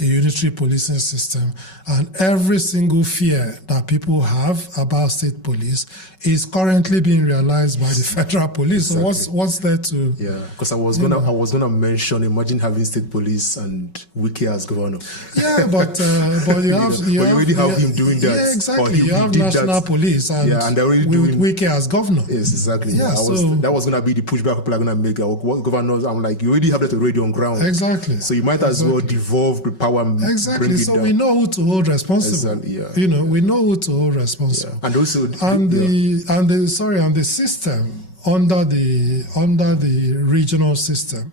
a unitary policing system, and every single fear that people have about state police is currently being realized by the federal police. Exactly. So what's there to? Yeah, because I was gonna mention. Imagine having state police and Wiki as governor. Yeah, but you already have him doing that. Yeah, exactly. Or You have national police, and they're already with doing Wiki as governor. Yes, exactly. Yeah, that was gonna be the pushback people are gonna make. What governors? I'm like, you already have that already on ground. Exactly. So you might as well devolve the power. Exactly. Bring it So down. we know who to hold responsible. Exactly, yeah. We know who to hold responsible. Yeah. And also, the system under the regional system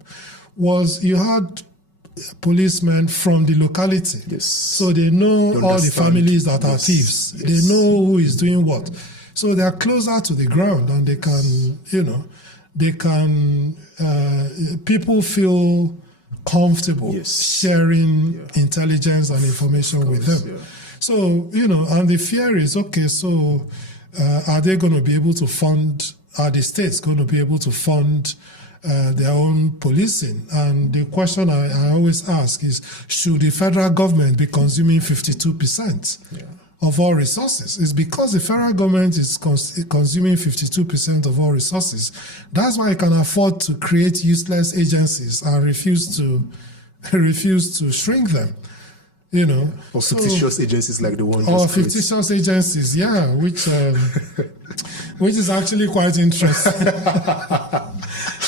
was you had policemen from the locality. Yes. So they know all the families that are thieves. Yes. They know who is doing what. So they are closer to the ground, and people feel comfortable sharing intelligence and information with them. Yeah. So, and the fear is, okay, so are they going to be able to are the states going to be able to fund their own policing? And the question I always ask is, should the federal government be consuming 52% of all resources? It's because the federal government is consuming 52% of all resources. That's why it can afford to create useless agencies and refuse to shrink them. Or fictitious agencies like the one. Or fictitious agencies, which is actually quite interesting.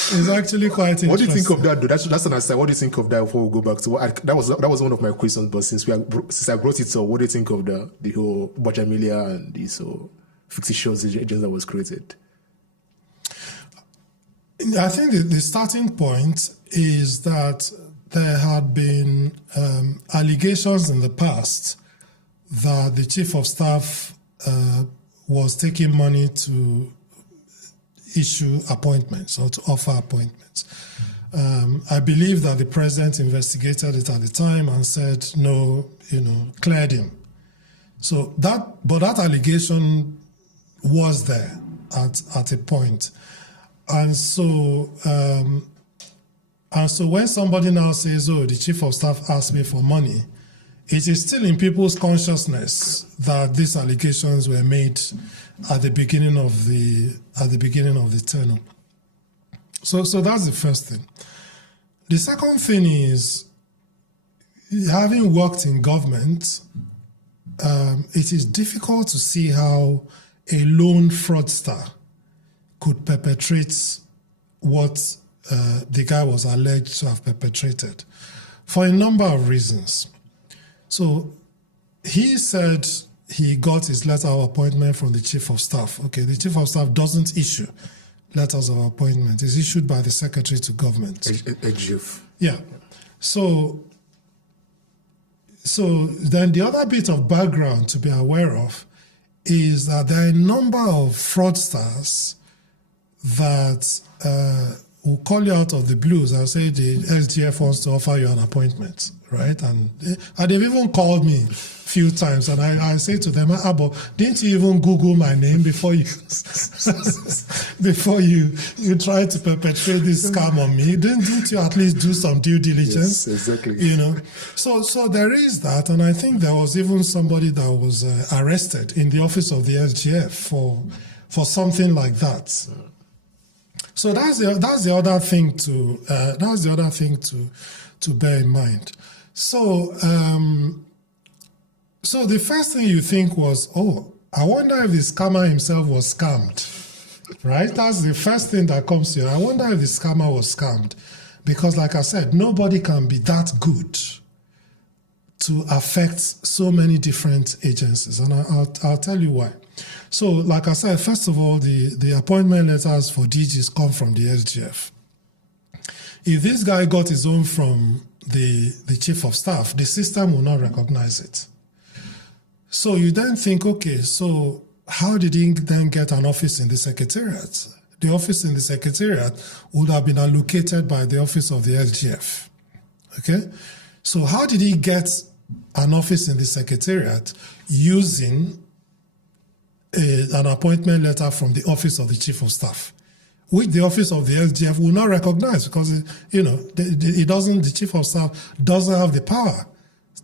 It's actually quite interesting. What do you think of that, though? That's an aside. What do you think of that before we go back to that was one of my questions, but since I brought it up, what do you think of the whole Bajamilia and this fictitious agents that was created? I think the starting point is that there had been allegations in the past that the chief of staff was taking money to issue appointments or to offer appointments. I believe that the president investigated it at the time and said no, cleared him. So that allegation was there at a point. And so when somebody now says, oh, the chief of staff asked me for money, it is still in people's consciousness that these allegations were made at the beginning of the tenure. So that's the first thing. The second thing is, having worked in government, it is difficult to see how a lone fraudster could perpetrate what the guy was alleged to have perpetrated, for a number of reasons. So he said he got his letter of appointment from the chief of staff. Okay, the chief of staff doesn't issue letters of appointment. It's issued by the secretary to government. HGF. Yeah. So then the other bit of background to be aware of is that there are a number of fraudsters that will call you out of the blues and say the SGF wants to offer you an appointment, right? And they've even called me a few times, and I say to them, Abah, didn't you even Google my name before you try to perpetrate this scam on me? Didn't you at least do some due diligence? Yes, exactly. So there is that, and I think there was even somebody that was arrested in the office of the SGF for something like that. So that's the other thing to bear in mind. So the first thing you think was, oh, I wonder if the scammer himself was scammed, right? That's the first thing that comes to you. I wonder if the scammer was scammed, because, like I said, nobody can be that good to affect so many different agencies, and I'll tell you why. So, like I said, first of all, the appointment letters for DGs come from the SGF. If this guy got his own from the chief of staff, the system will not recognize it. So you then think, okay, so how did he then get an office in the secretariat? The office in the secretariat would have been allocated by the office of the SGF. Okay? So how did he get an office in the secretariat using an appointment letter from the office of the chief of staff, which the office of the SGF will not recognize, because the chief of staff doesn't have the power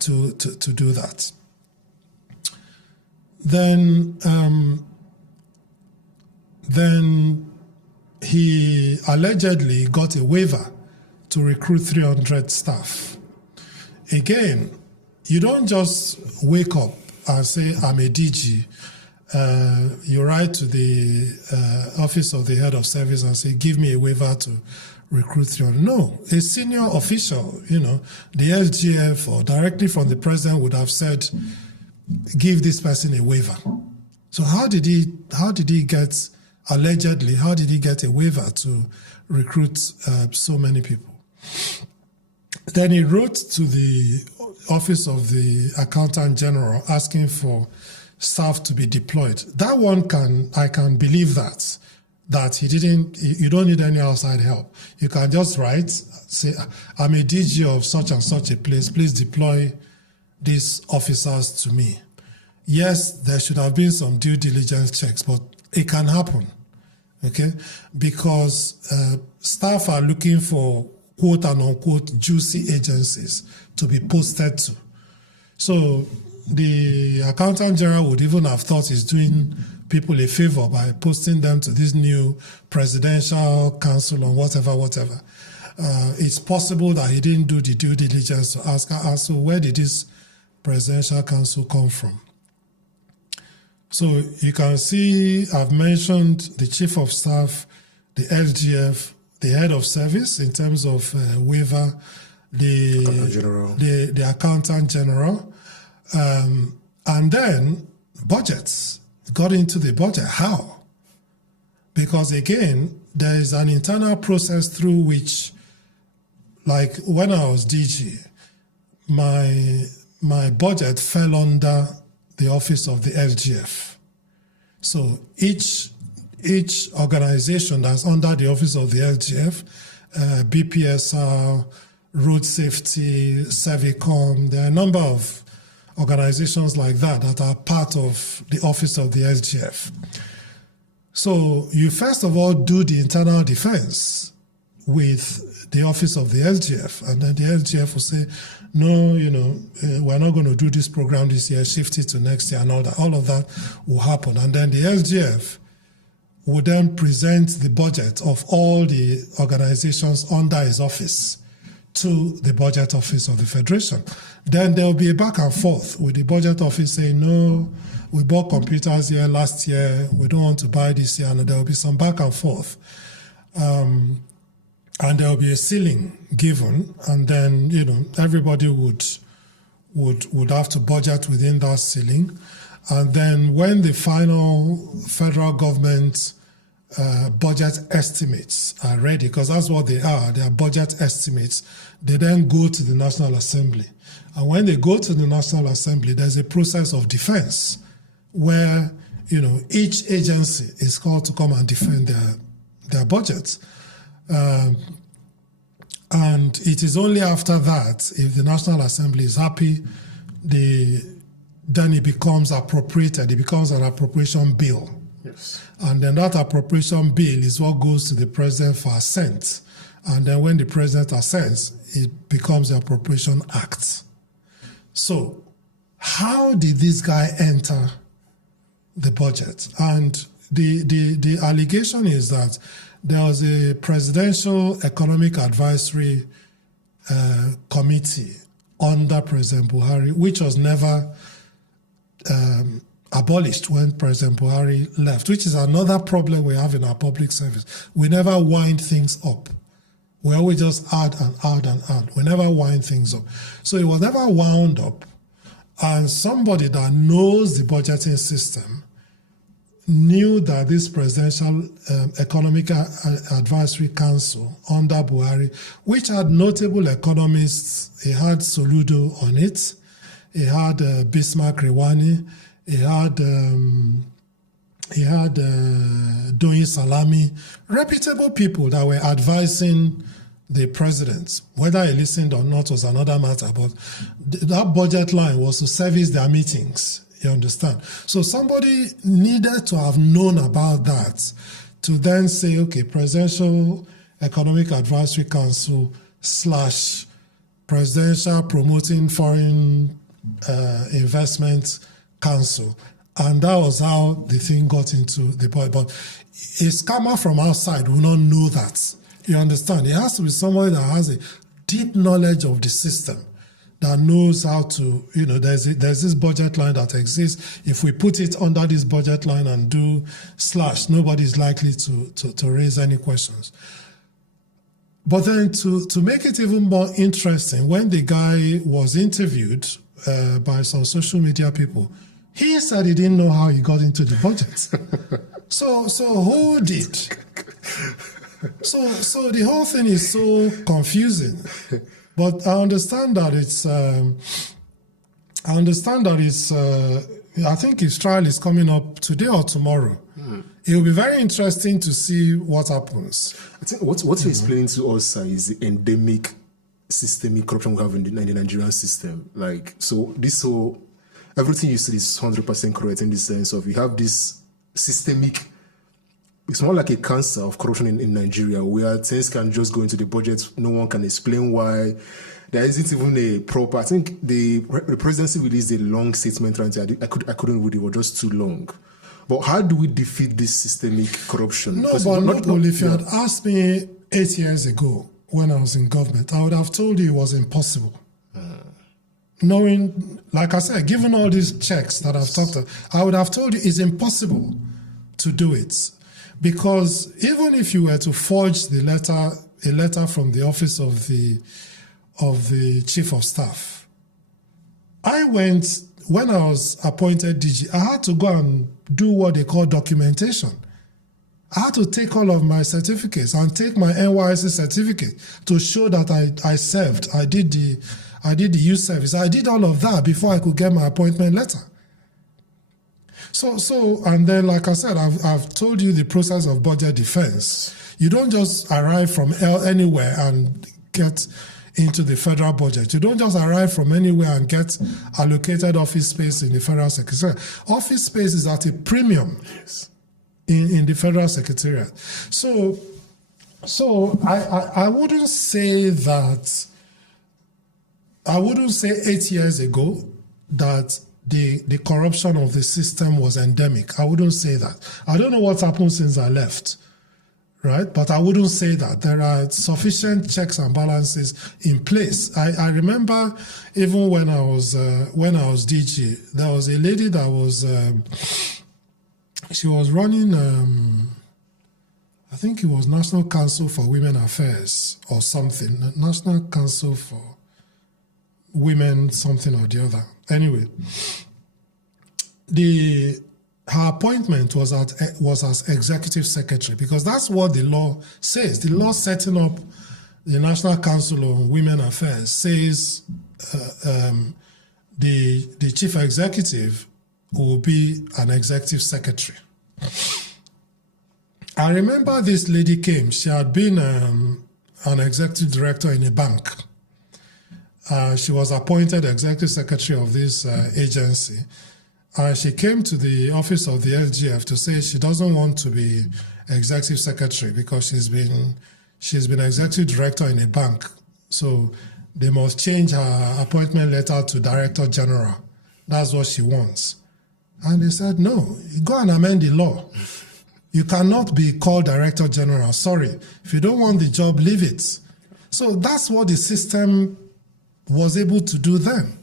to do that. Then he allegedly got a waiver to recruit 300 staff. Again, you don't just wake up and say, I'm a DG. You write to the office of the head of service and say, give me a waiver to recruit 300. No, a senior official, the SGF or directly from the president would have said, give this person a waiver. So how did he get, allegedly, how did he get a waiver to recruit so many people? Then he wrote to the office of the accountant general asking for staff to be deployed. That one I can believe that he didn't, you don't need any outside help. You can just write, say, I'm a DG of such and such a place, please deploy these officers to me. Yes, there should have been some due diligence checks, but it can happen, okay? Because staff are looking for quote and unquote juicy agencies to be posted to. So the accountant general would even have thought he's doing people a favor by posting them to this new presidential council or whatever. It's possible that he didn't do the due diligence to ask, so where did this presidential council come from? So you can see I've mentioned the chief of staff, the SGF, the head of service in terms of waiver, the accountant general, and then budgets. Got into the budget. How? Because again, there is an internal process through which, like when I was DG, my budget fell under the office of the SGF. So each organization that's under the office of the SGF, BPSR, Road Safety, Servicom, there are a number of organizations like that are part of the office of the SGF. So you first of all do the internal defense with the office of the SGF, and then the SGF will say, no, we're not going to do this program this year, shift it to next year and all that. All of that will happen. And then the SGF will then present the budget of all the organizations under his office to the budget office of the Federation. Then there will be a back and forth with the budget office saying, no, we bought computers here last year, we don't want to buy this year, and there will be some back and forth. And there will be a ceiling given, and then, everybody would have to budget within that ceiling. And then when the final federal government budget estimates are ready, because that's what they are budget estimates, they then go to the National Assembly. And when they go to the National Assembly, there's a process of defense where, each agency is called to come and defend their budgets. And it is only after that, if the National Assembly is happy, then it becomes appropriated. It becomes an appropriation bill. Yes. And then that appropriation bill is what goes to the president for assent. And then when the president assents, it becomes the Appropriation Act. So how did this guy enter the budget? And the allegation is that there was a Presidential Economic Advisory Committee under President Buhari, which was never abolished when President Buhari left, which is another problem we have in our public service. We never wind things up. We always just add and add and add. We never wind things up. So it was never wound up. And somebody that knows the budgeting system knew that this Presidential Economic Advisory Council under Buhari, which had notable economists, it had Soludo on it, it had Bismarck Rewani, it had Doyin Salami, reputable people that were advising the president. Whether he listened or not was another matter, but that budget line was to service their meetings. You understand? So somebody needed to have known about that to then say, okay, Presidential Economic Advisory Council / Presidential Promoting Foreign Investment Council. And that was how the thing got into the point. But a scammer from outside will not know that. You understand? It has to be somebody that has a deep knowledge of the system, that knows how to, there's this budget line that exists. If we put it under this budget line and do / nobody is likely to raise any questions. But then to make it even more interesting, when the guy was interviewed by some social media people, he said he didn't know how he got into the budget. So who did? So the whole thing is so confusing. But I understand that I think his trial is coming up today or tomorrow. It will be very interesting to see what happens. I think what you're explaining to us is the endemic systemic corruption we have in the Nigerian system. Everything you said is 100% correct in the sense of you have this systemic. It's more like a cancer of corruption in Nigeria, where things can just go into the budget. No one can explain why. There isn't even a proper. I think the presidency released a long statement. I couldn't read it. It was just too long. But how do we defeat this systemic corruption? No, but if you had asked me 8 years ago when I was in government, I would have told you it was impossible. Knowing, like I said, given all these checks that I've talked about, I would have told you it's impossible to do it. Because even if you were to forge a letter from the office of the chief of staff, when I was appointed DG, I had to go and do what they call documentation. I had to take all of my certificates and take my NYSC certificate to show that I served. I did the youth service. I did all of that before I could get my appointment letter. So, and then, like I said, I've told you the process of budget defense. You don't just arrive from anywhere and get into the federal budget. You don't just arrive from anywhere and get allocated office space in the federal secretariat. Office space is at a premium in the federal secretariat. So I wouldn't say 8 years ago that the corruption of the system was endemic. I wouldn't say that. I don't know what's happened since I left, right? But I wouldn't say that. There are sufficient checks and balances in place. I remember even when I was DG, there was a lady that was she was running I think it was National Council for Women Affairs or something. National Council for Women something or the other. Anyway, her appointment was as executive secretary, because that's what the law says. The law setting up the National Council on Women Affairs says the chief executive will be an executive secretary. I remember this lady came. She had been an executive director in a bank. She was appointed executive secretary of this agency. She came to the office of the SGF to say she doesn't want to be executive secretary because she's been executive director in a bank. So they must change her appointment letter to director general. That's what she wants. And they said, no, go and amend the law. You cannot be called director general. Sorry. If you don't want the job, leave it. So that's what the system was able to do then.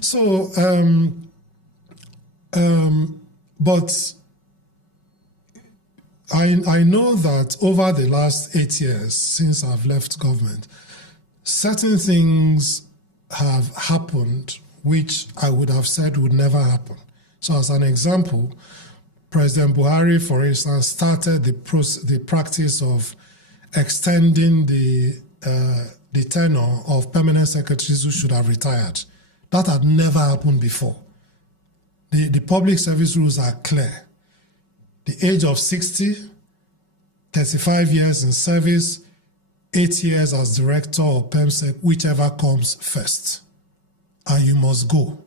So, but I know that over the last 8 years since I've left government, certain things have happened which I would have said would never happen. So as an example, President Buhari, for instance, started the practice of extending the tenure of permanent secretaries who should have retired. That had never happened before. The public service rules are clear. The age of 60, 35 years in service, 8 years as director or PEMSEC, whichever comes first. And you must go.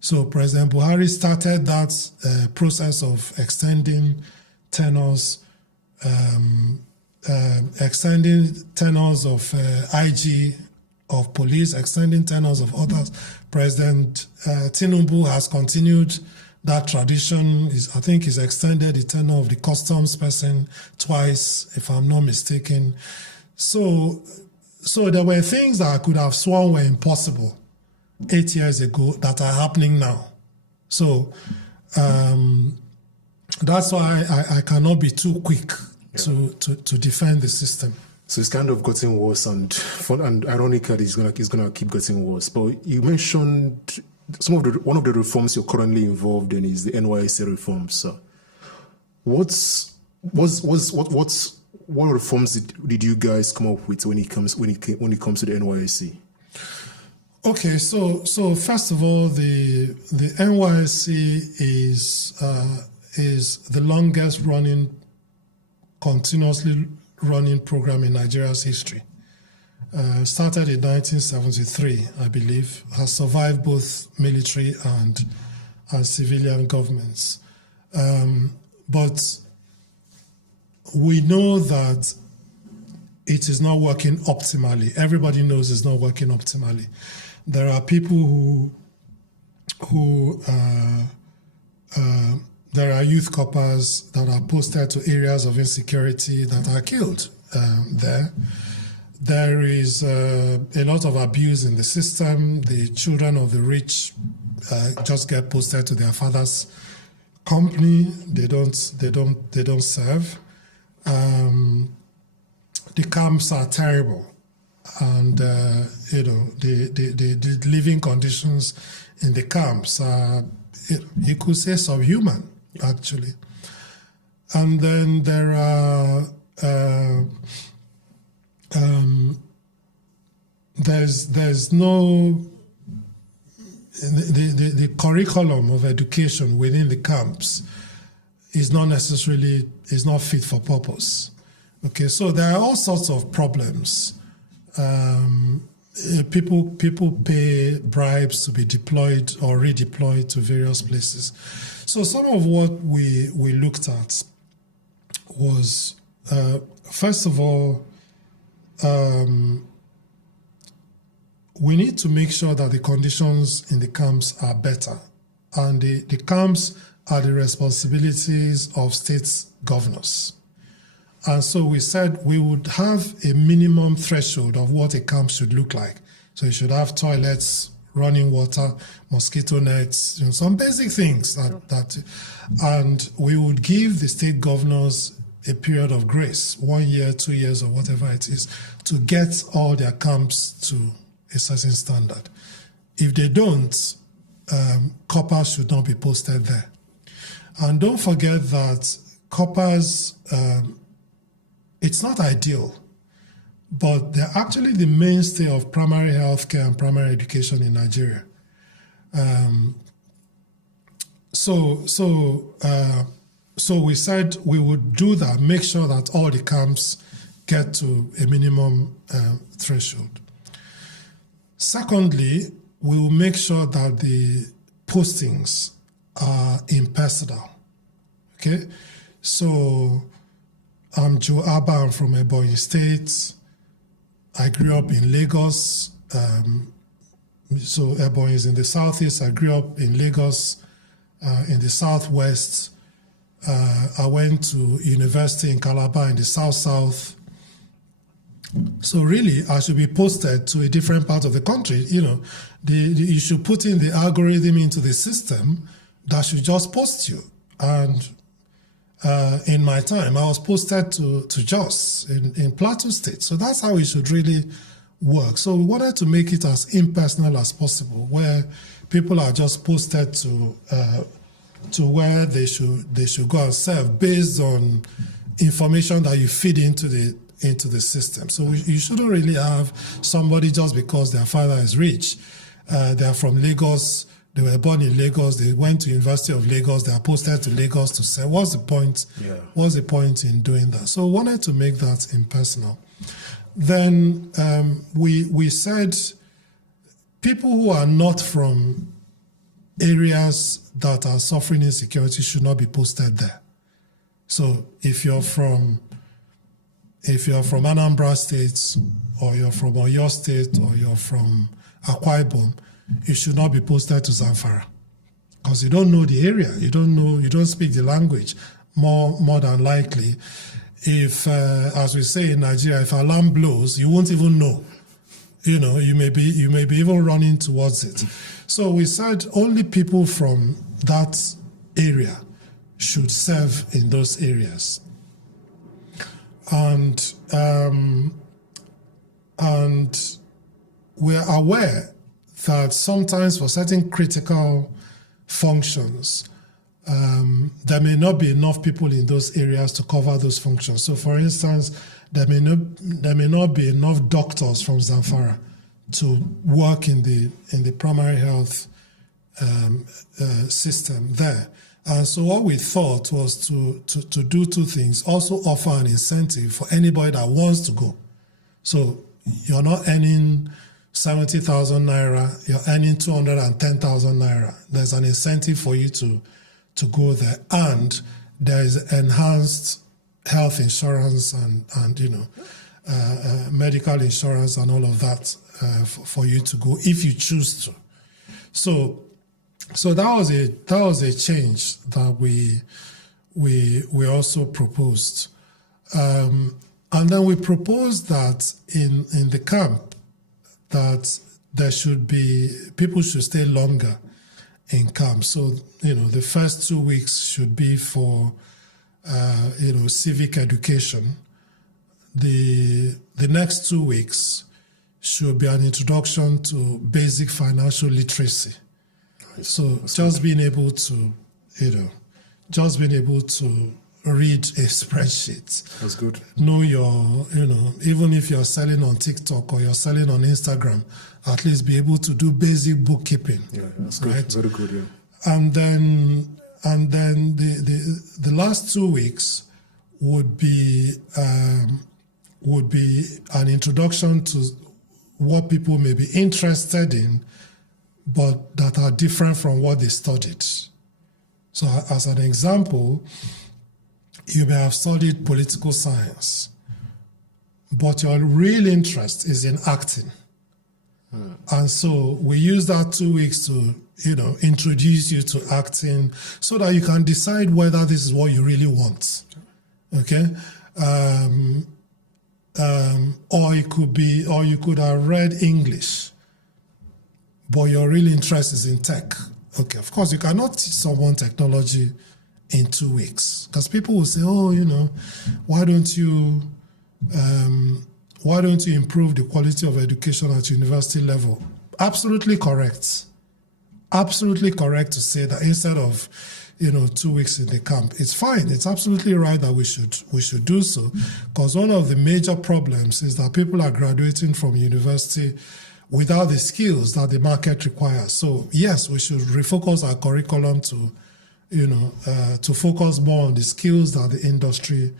So President Buhari started that process of extending tenures, extending tenures of IG of police, extending tenures of others. President Tinubu has continued that tradition. I think he's extended the tenure of the customs person twice, if I'm not mistaken. So there were things that I could have sworn were impossible 8 years ago that are happening now. So that's why I cannot be too quick to defend the system. So it's kind of gotten worse, and ironically, it's gonna keep getting worse. But you mentioned one of the reforms you're currently involved in is the NYSC reforms. So what reforms did you guys come up with when it comes to the NYSC? Okay, so first of all, the NYSC is the longest running, continuously running program in Nigeria's history. Started in 1973, I believe, has survived both military and civilian governments. But we know that it is not working optimally. Everybody knows it's not working optimally. There are people there are youth corpers that are posted to areas of insecurity that are killed there. There is a lot of abuse in the system. The children of the rich just get posted to their father's company. They don't serve. The camps are terrible, and the living conditions in the camps are, you could say, subhuman, actually. And then there are there's no the curriculum of education within the camps is not fit for purpose. Okay, so there are all sorts of problems. People pay bribes to be deployed or redeployed to various places. So some of what we looked at was, first of all, we need to make sure that the conditions in the camps are better. And the camps are the responsibilities of state governors. And so we said we would have a minimum threshold of what a camp should look like. So you should have toilets, running water, mosquito nets, some basic things and we would give the state governors a period of grace, 1 year, 2 years, or whatever it is, to get all their camps to a certain standard. If they don't, coppers should not be posted there. And don't forget that coppers, it's not ideal, but they're actually the mainstay of primary health care and primary education in Nigeria. So we said we would do that, make sure that all the camps get to a minimum threshold. Secondly, we will make sure that the postings are impersonal. Okay? So I'm Joe Abah, I'm from Nigerian State. I grew up in Lagos. So Ebonyi is in the southeast. I grew up in Lagos, in the southwest. I went to university in Calabar in the south. So really, I should be posted to a different part of the country. You should put in the algorithm into the system that should just post you. And in my time, I was posted to Jos in Plateau State. So that's how it should really work. So we wanted to make it as impersonal as possible, where people are just posted to where they should go and serve based on information that you feed into the system. So you shouldn't really have somebody just because their father is rich. They are from Lagos. They were born in Lagos. They went to University of Lagos. They are posted to Lagos to say, what's the point? Yeah. What's the point in doing that? So we wanted to make that impersonal. Then we said people who are not from areas that are suffering insecurity should not be posted there. So if you're from Anambra State or you're from Oyo State, or you're from Akwa Ibom, you should not be posted to Zamfara because you don't know the area, you don't speak the language. More than likely, if as we say in Nigeria, if alarm blows, you won't even know. You may be even running towards it. So we said only people from that area should serve in those areas. And we're aware that sometimes for certain critical functions, there may not be enough people in those areas to cover those functions. So, for instance, there may not be enough doctors from Zamfara to work in the primary health system there. And so what we thought was to do two things: also offer an incentive for anybody that wants to go. So you're not earning 70,000 naira, you're earning 210,000 naira. There's an incentive for you to go there, and there is enhanced health insurance and medical insurance and all of that for you to go if you choose to. So that was a change that we also proposed, and then we proposed that in the camp that people should stay longer in camp. So the first 2 weeks should be for civic education. The next 2 weeks should be an introduction to basic financial literacy. So just being able to read a spreadsheet. That's good. Know even if you're selling on TikTok or you're selling on Instagram, at least be able to do basic bookkeeping. Yeah, that's good. Right? Very good, yeah. And then the last 2 weeks would be an introduction to what people may be interested in, but that are different from what they studied. So as an example, you may have studied political science, but your real interest is in acting. And so we use that 2 weeks to, introduce you to acting so that you can decide whether this is what you really want. Okay? Or you could have read English, but your real interest is in tech. Okay, of course, you cannot teach someone technology in 2 weeks because people will say, why don't you improve the quality of education at university level? Absolutely correct. Absolutely correct to say that instead of 2 weeks in the camp, it's fine. It's absolutely right that we should do so, because one of the major problems is that people are graduating from university without the skills that the market requires. So yes, we should refocus our curriculum to focus more on the skills that the industry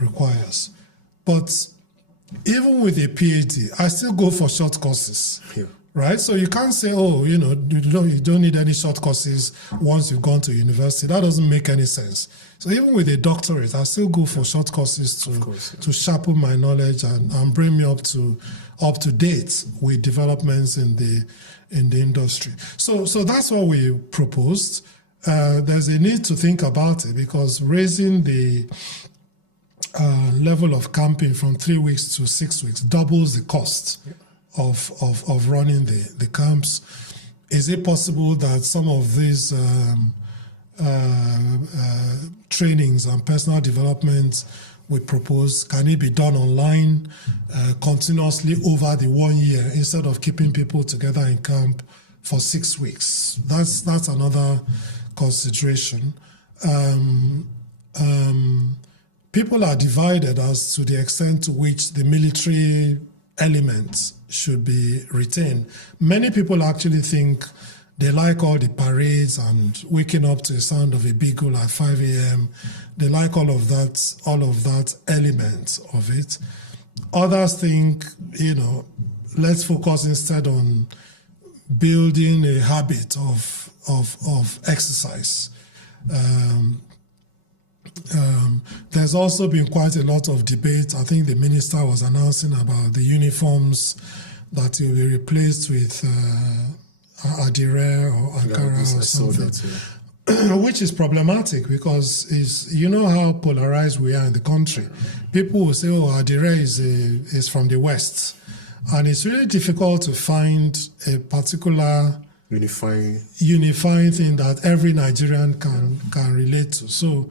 requires. But even with a PhD, I still go for short courses. Yeah. Right? So you can't say, you don't need any short courses once you've gone to university. That doesn't make any sense. So even with a doctorate, I still go for short courses to sharpen my knowledge and bring me up to date with developments in the industry. So that's what we proposed. There's a need to think about it because raising the level of camping from 3 weeks to 6 weeks doubles the cost of running the camps. Is it possible that some of these trainings and personal development we propose, can it be done online continuously over the 1 year instead of keeping people together in camp for 6 weeks? That's another consideration. People are divided as to the extent to which the military elements should be retained. Many people actually think they like all the parades and waking up to the sound of a beagle at 5 a.m. They like all of that element of it. Others think, let's focus instead on building a habit of exercise. There's also been quite a lot of debate. I think the minister was announcing about the uniforms that will be replaced with Adire or Ankara or something, which is problematic because you know how polarized we are in the country. People will say, "Oh, Adire is from the West," and it's really difficult to find a particular unifying thing that every Nigerian can relate to. So,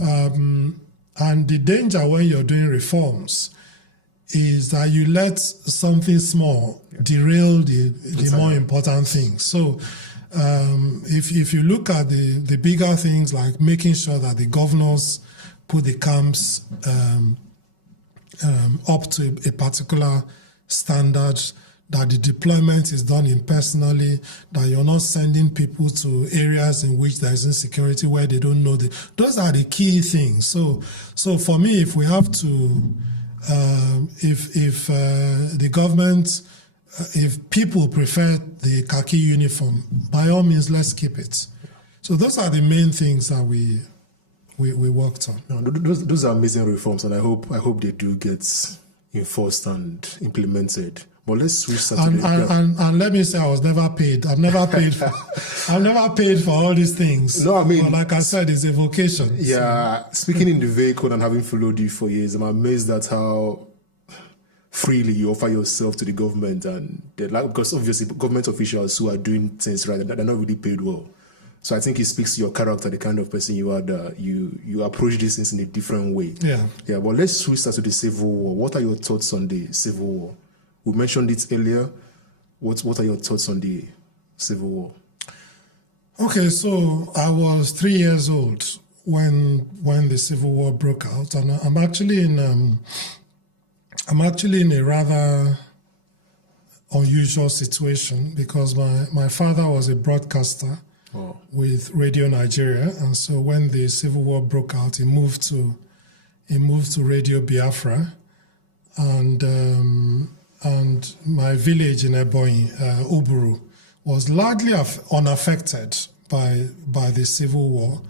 and the danger when you're doing reforms is that you let something small derail the more important things. So, if you look at the bigger things like making sure that the governors put the camps up to a particular standard, that the deployment is done impersonally, that you're not sending people to areas in which there is insecurity where they don't know those are the key things. So for me, if we have to, if the government, if people prefer the khaki uniform, by all means, let's keep it. So those are the main things that we worked on. No, those are amazing reforms, and I hope they do get enforced and implemented. But let's switch and let me say, I was never paid. I've never paid for all these things. No, I mean, but like I said, it's a vocation. Yeah, so. Speaking in the vehicle and having followed you for years, I'm amazed at how freely you offer yourself to the government, and because obviously government officials who are doing things right, they're not really paid well. So I think it speaks to your character, the kind of person you are, that you approach these things in a different way. Yeah. But let's switch to the Civil War. What are your thoughts on the Civil War? We mentioned it earlier. What are your thoughts on the Civil War? Okay, so I was 3 years old when the Civil War broke out, and I'm actually in a rather unusual situation because my father was a broadcaster with Radio Nigeria, and so when the Civil War broke out, he moved to Radio Biafra, and my village in Ebonyi, Uburu, was largely unaffected by the Civil War.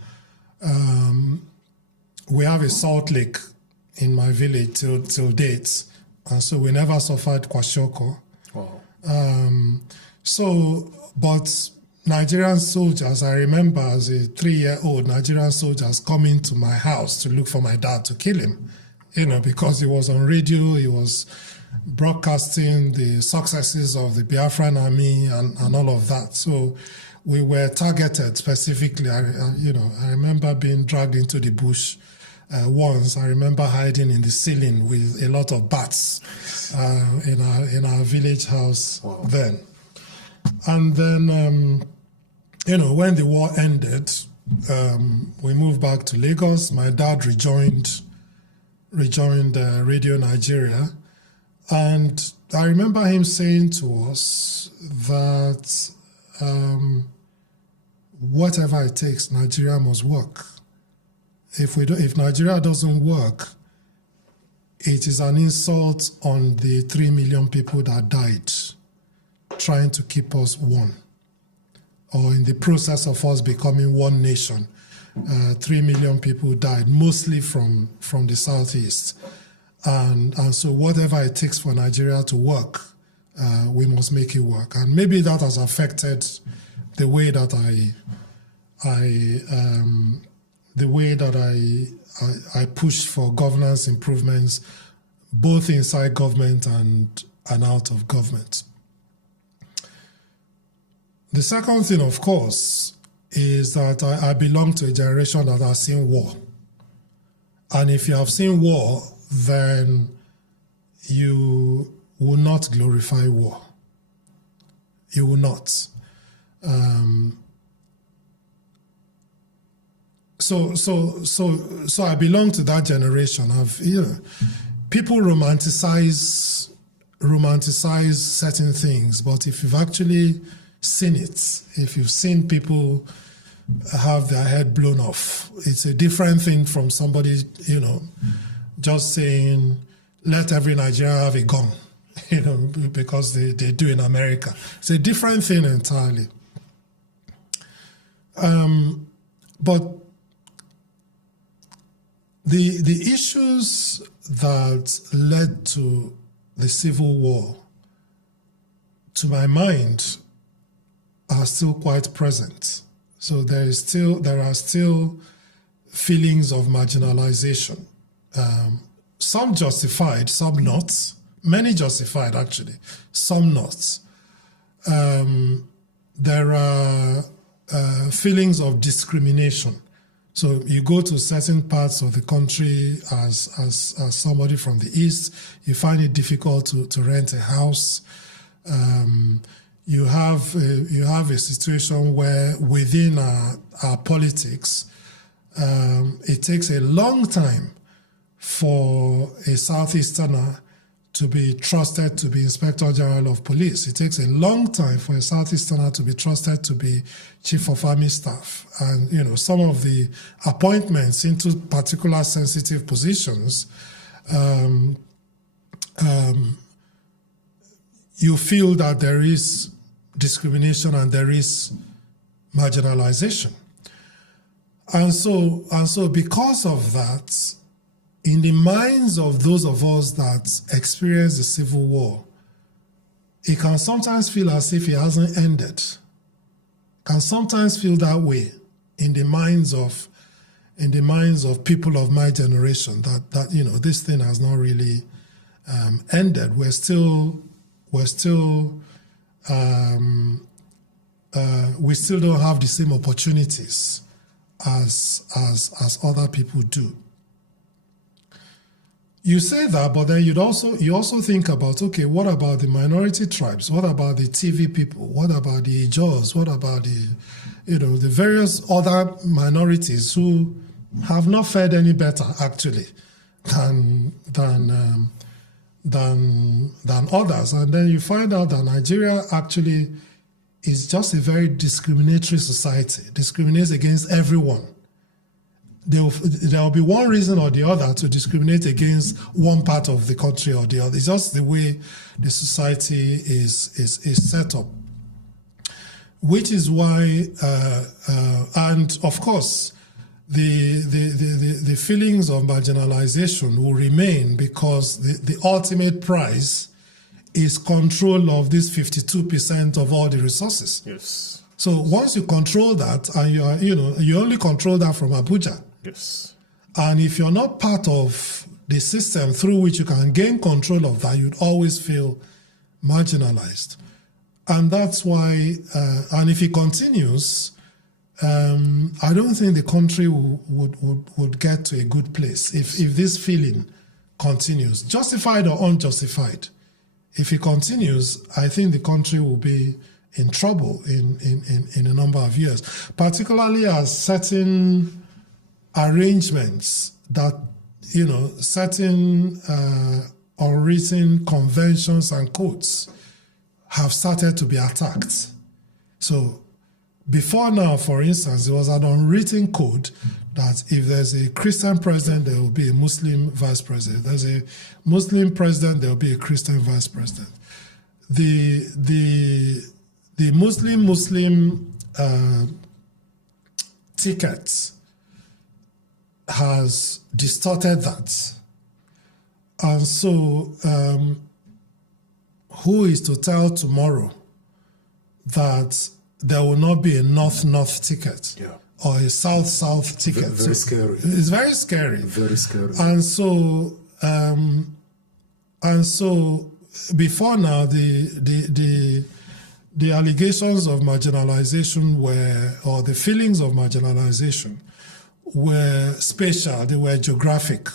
We have a salt lake in my village till date, and so we never suffered kwashiorkor. But Nigerian soldiers, I remember as a 3-year-old, Nigerian soldiers coming to my house to look for my dad to kill him, because he was on radio, he was broadcasting the successes of the Biafran army and all of that. So we were targeted specifically. I remember being dragged into the bush once. I remember hiding in the ceiling with a lot of bats in our village house then. And then, when the war ended, we moved back to Lagos. My dad rejoined Radio Nigeria. And I remember him saying to us that whatever it takes, Nigeria must work. If Nigeria doesn't work, it is an insult on the 3 million people that died trying to keep us one, or in the process of us becoming one nation. 3 million people died, mostly from the southeast. And so whatever it takes for Nigeria to work, we must make it work. And maybe that has affected the way that I push for governance improvements, both inside government and out of government. The second thing, of course, is that I belong to a generation that has seen war. And if you have seen war, then you will not glorify war. You will not. So I belong to that generation. People romanticize certain things, but if you've actually seen it, if you've seen people have their head blown off, it's a different thing from somebody, just saying, let every Nigerian have a gun, because they do in America. It's a different thing entirely. But The issues that led to the Civil War, to my mind, are still quite present. So there are still feelings of marginalization. Some justified, some not. Many justified, actually. Some not. There are feelings of discrimination. So you go to certain parts of the country as somebody from the East, you find it difficult to rent a house. You have a situation where within our politics, it takes a long time for a Southeasterner to be trusted to be Inspector General of Police. It takes a long time for a Southeasterner to be trusted to be Chief of Army Staff. And, some of the appointments into particular sensitive positions, you feel that there is discrimination and there is marginalization. And so because of that, in the minds of those of us that experience the Civil War, it can sometimes feel as if it hasn't ended. Can sometimes feel that way in the minds of people of my generation, that this thing has not really ended. We still don't have the same opportunities as other people do. You say that, but then you also think about, okay, what about the minority tribes? What about the TV people? What about the Ijaws? What about the various other minorities who have not fared any better actually than others? And then you find out that Nigeria actually is just a very discriminatory society, discriminates against everyone. There will be one reason or the other to discriminate against one part of the country or the other. It's just the way the society is set up. Which is why, and of course, the feelings of marginalization will remain because the ultimate prize is control of this 52% of all the resources. Yes. So once you control that, and you only control that from Abuja. Yes. And if you're not part of the system through which you can gain control of that, you'd always feel marginalized. And that's why, and if it continues, I don't think the country would get to a good place if this feeling continues, justified or unjustified. If it continues, I think the country will be in trouble in a number of years, particularly as certain arrangements that, certain unwritten conventions and codes have started to be attacked. So before now, for instance, there was an unwritten code that if there's a Christian president, there will be a Muslim vice president. If there's a Muslim president, there will be a Christian vice president. The Muslim ticket has distorted that. And so who is to tell tomorrow that there will not be a north-north ticket? Yeah. Or a south-south ticket? Very scary. It's very scary. Very scary. And so before now, the allegations of marginalization or the feelings of marginalization were spatial, they were geographic.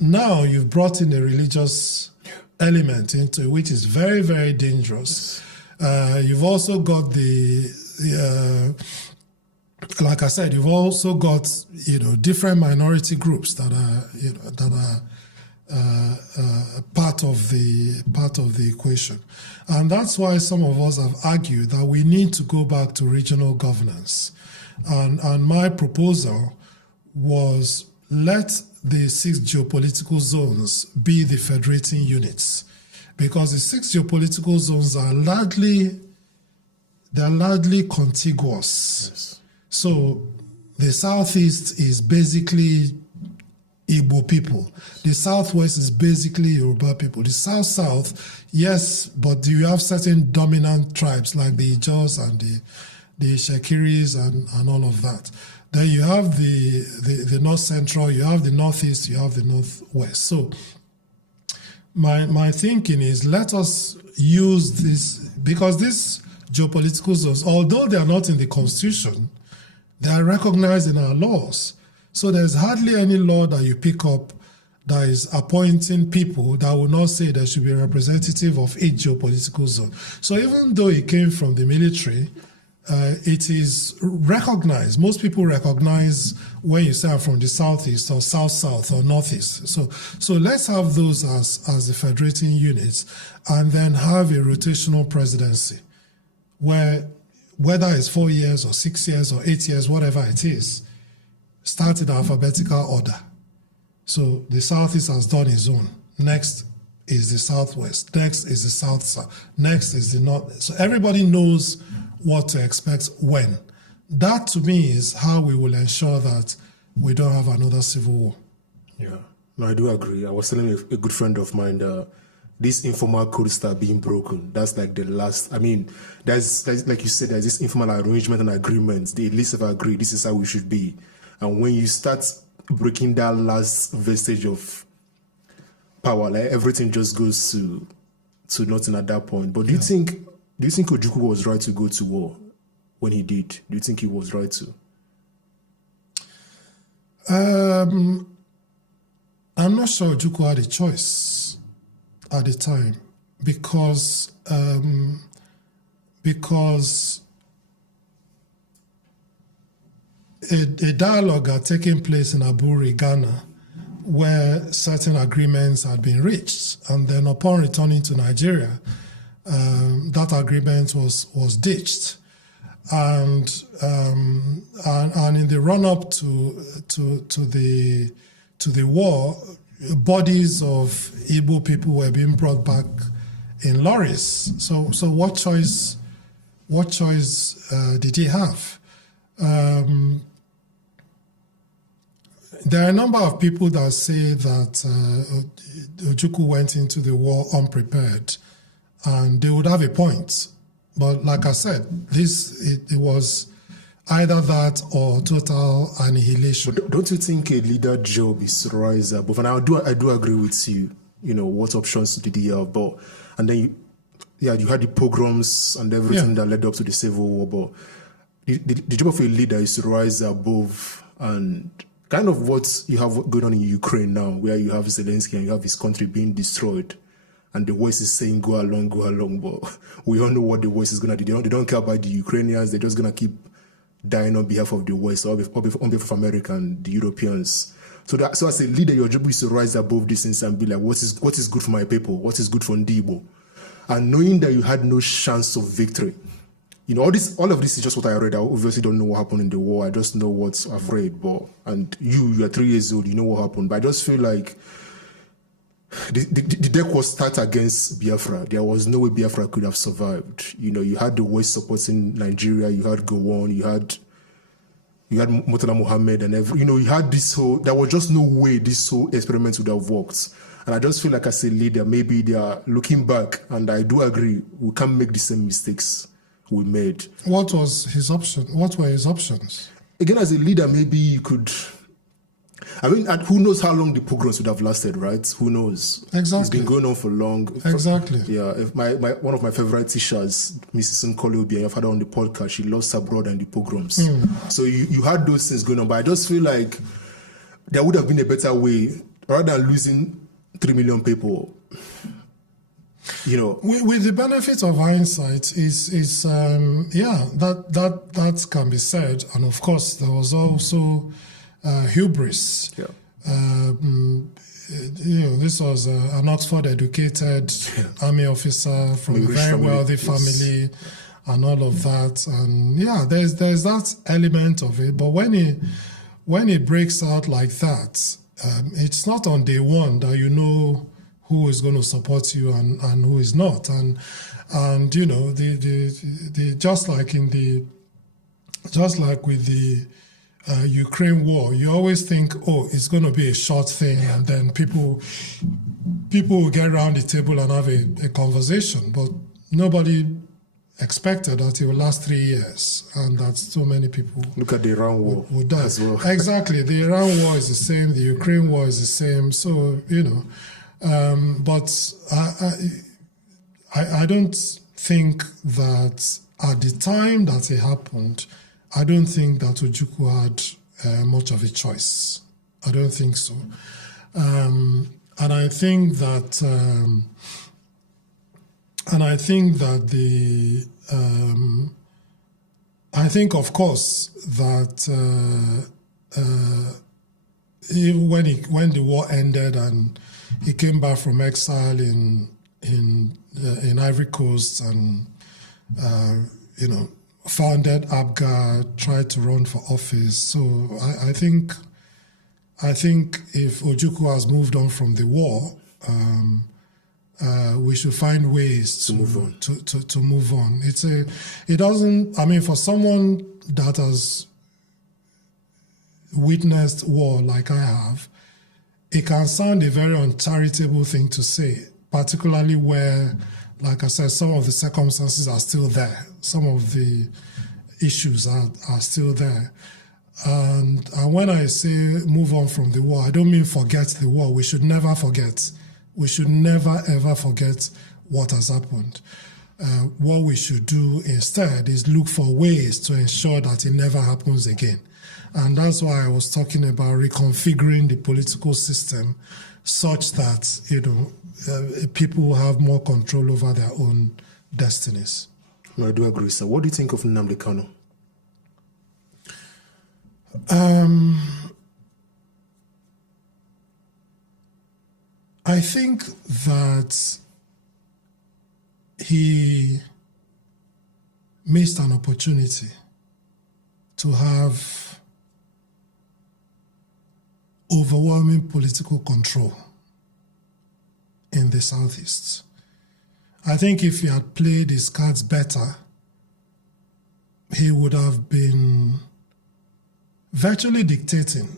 Now you've brought in a religious element into it, which is very, very dangerous. You've also got like I said, you've also got different minority groups that are part of the equation, and that's why some of us have argued that we need to go back to regional governance. And my proposal was let the 6 geopolitical zones be the federating units, because the 6 geopolitical zones are largely contiguous. Yes. So the Southeast is basically Igbo people. The Southwest is basically Yoruba people. The South, yes, but you have certain dominant tribes like the Ijos and the Shekiris and all of that. Then you have the North Central, you have the Northeast, you have the Northwest. So my thinking is, let us use this, because these geopolitical zones, although they are not in the Constitution, they are recognized in our laws. So there's hardly any law that you pick up that is appointing people that will not say there should be a representative of each geopolitical zone. So even though it came from the military, it is recognized. Most people recognize when you say I'm from the Southeast or South or Northeast. So let's have those as the federating units, and then have a rotational presidency where, whether it's 4 years or 6 years or 8 years, whatever it is, start in alphabetical order. So the Southeast has done its own. Next is the Southwest. Next is the South. Next is the North. So everybody knows what to expect when. That, to me, is how we will ensure that we don't have another civil war. Yeah, no, I do agree. I was telling a good friend of mine that these informal codes start being broken. That's like the last. I mean, there's like you said, there's this informal arrangement and agreement. The elites have agreed this is how we should be. And when you start breaking that last vestige of power, like everything just goes to nothing at that point. But do you think Ojukwu was right to go to war when he did? Do you think he was right to? I'm not sure Ojukwu had a choice at the time, because a dialogue had taken place in Aburi, Ghana, where certain agreements had been reached, and then upon returning to Nigeria, that agreement was ditched, and in the run-up to the war, bodies of Igbo people were being brought back in lorries. So what choice did he have? There are a number of people that say that Ojukwu went into the war unprepared, and they would have a point. But like I said, it was either that or total annihilation. But don't you think a leader job is to rise above? And I do agree with you. You know, what options did he have? But and then you had the pogroms and everything that led up to the Civil War. But the job of a leader is to rise above, and kind of what you have going on in Ukraine now, where you have Zelensky and you have his country being destroyed, and the West is saying go along, but we all know what the West is going to do. They don't care about the Ukrainians. They're just going to keep dying on behalf of the West, or on behalf of America and the Europeans. So as a leader, your job is to rise above these things and be like, what is good for my people? What is good for Igbo? And knowing that you had no chance of victory. You know, all of this is just what I read. I obviously don't know what happened in the war. I just know what's afraid. And you are 3 years old, you know what happened. But I just feel like the deck was stacked against Biafra. There was no way Biafra could have survived. You know, you had the West supporting Nigeria, you had Gowon, you had Murtala Mohammed, and you had this whole. There was just no way this whole experiment would have worked. And I just feel like as a leader, maybe they are looking back, and I do agree, we can't make the same mistakes we made. What was his option? What were his options? Again, as a leader, maybe you could. I mean, and who knows how long the pogroms would have lasted, right? Who knows? Exactly. It's been going on for long. Exactly. Yeah. If one of my favorite teachers, Mrs. Nkoli, I've had her on the podcast, she lost her brother in the pogroms. So you had those things going on, but I just feel like there would have been a better way, rather than losing 3 million people. You know, with the benefit of hindsight, that can be said, and of course there was also hubris. Yeah. This was an Oxford-educated army officer from a very wealthy family, and all of that. And there's that element of it. But when it breaks out like that, it's not on day one that you know who is going to support you and who is not. And just like with Ukraine war, you always think, oh, it's going to be a short thing, and then people will get around the table and have a conversation. But nobody expected that it will last 3 years, and that so many people look at the Iran war would die. as well. Exactly, the Iran war is the same, the Ukraine war is the same. So but I don't think that at the time that it happened, I don't think that Ojukwu had much of a choice. I don't think so. And I think that I think, of course, that when the war ended and he came back from exile in Ivory Coast and founded Abah, tried to run for office. So I think if Ojukwu has moved on from the war, we should find ways to move on. To move on. It doesn't. I mean, for someone that has witnessed war like I have, it can sound a very uncharitable thing to say, particularly where, like I said, some of the circumstances are still there. Some of the issues are still there. And when I say move on from the war, I don't mean forget the war. We should never forget. We should never, ever forget what has happened. What we should do instead is look for ways to ensure that it never happens again. And that's why I was talking about reconfiguring the political system such that, people have more control over their own destinies. I do agree, sir. What do you think of Nnamdi Kanu? I think that he missed an opportunity to have overwhelming political control in the Southeast. I think if he had played his cards better, he would have been virtually dictating.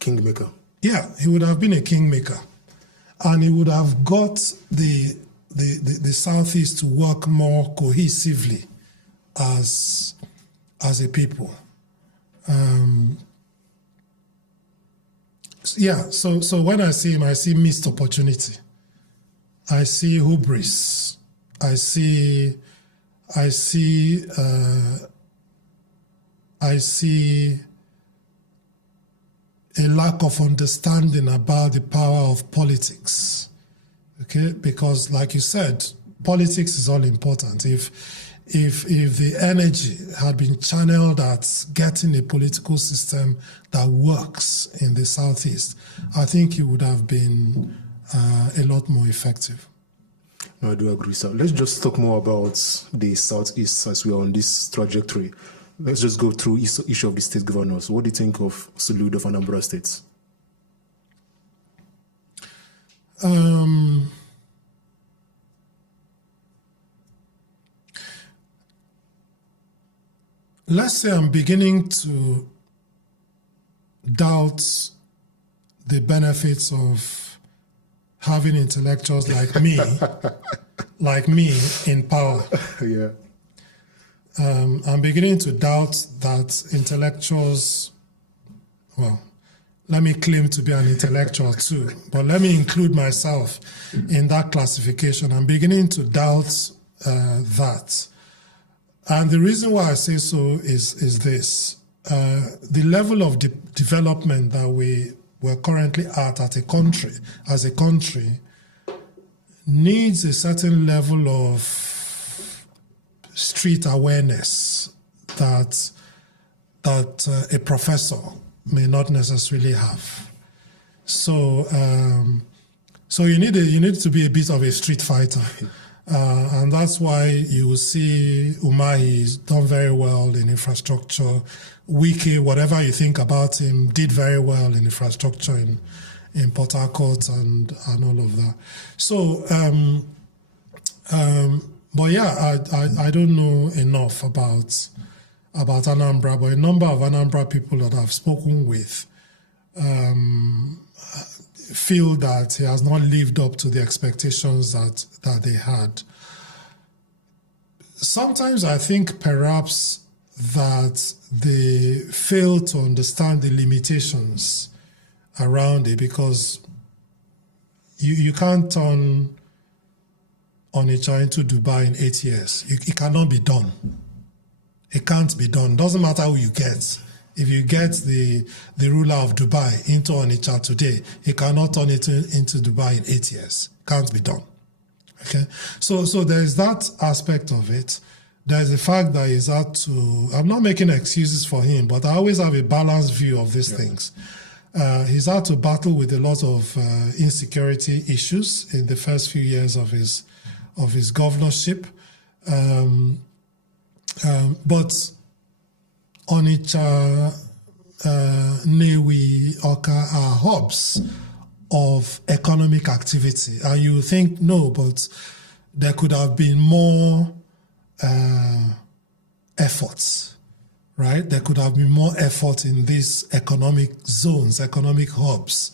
Kingmaker. Yeah, he would have been a kingmaker. And he would have got the Southeast to work more cohesively as a people. So when I see him, I see missed opportunity. I see hubris. I see a lack of understanding about the power of politics. Okay, because like you said, politics is all important. If the energy had been channeled at getting a political system that works in the Southeast, I think it would have been a lot more effective. No, I do agree, sir. Let's just talk more about the Southeast as we are on this trajectory. Let's just go through each of the state governors. What do you think of Soludo of Anambra State? Let's say I'm beginning to doubt the benefits of having intellectuals like me in power. Yeah. I'm beginning to doubt that intellectuals, well, let me claim to be an intellectual too, but let me include myself in that classification. I'm beginning to doubt that. And the reason why I say so is this. The level of development that we're currently at as a country, needs a certain level of street awareness that a professor may not necessarily have. So you need to be a bit of a street fighter, and that's why you will see Umahi's done very well in infrastructure. Wike, whatever you think about him, did very well in infrastructure in Port Harcourt and all of that. So, but yeah, I don't know enough about about Anambra, but a number of Anambra people that I've spoken with feel that he has not lived up to the expectations that they had. Sometimes I think perhaps that they fail to understand the limitations around it, because you can't turn Onitsha into Dubai in 8 years. It cannot be done. It can't be done. Doesn't matter who you get. If you get the ruler of Dubai into Onitsha today, he cannot turn it into Dubai in 8 years. Can't be done. Okay? So there's that aspect of it. There's the fact that he's had to, I'm not making excuses for him, but I always have a balanced view of these things. He's had to battle with a lot of insecurity issues in the first few years of his governorship. But Onitsha, Nnewi, Awka are hubs of economic activity. And you think, no, but there could have been more efforts, right? There could have been more effort in these economic zones, economic hubs,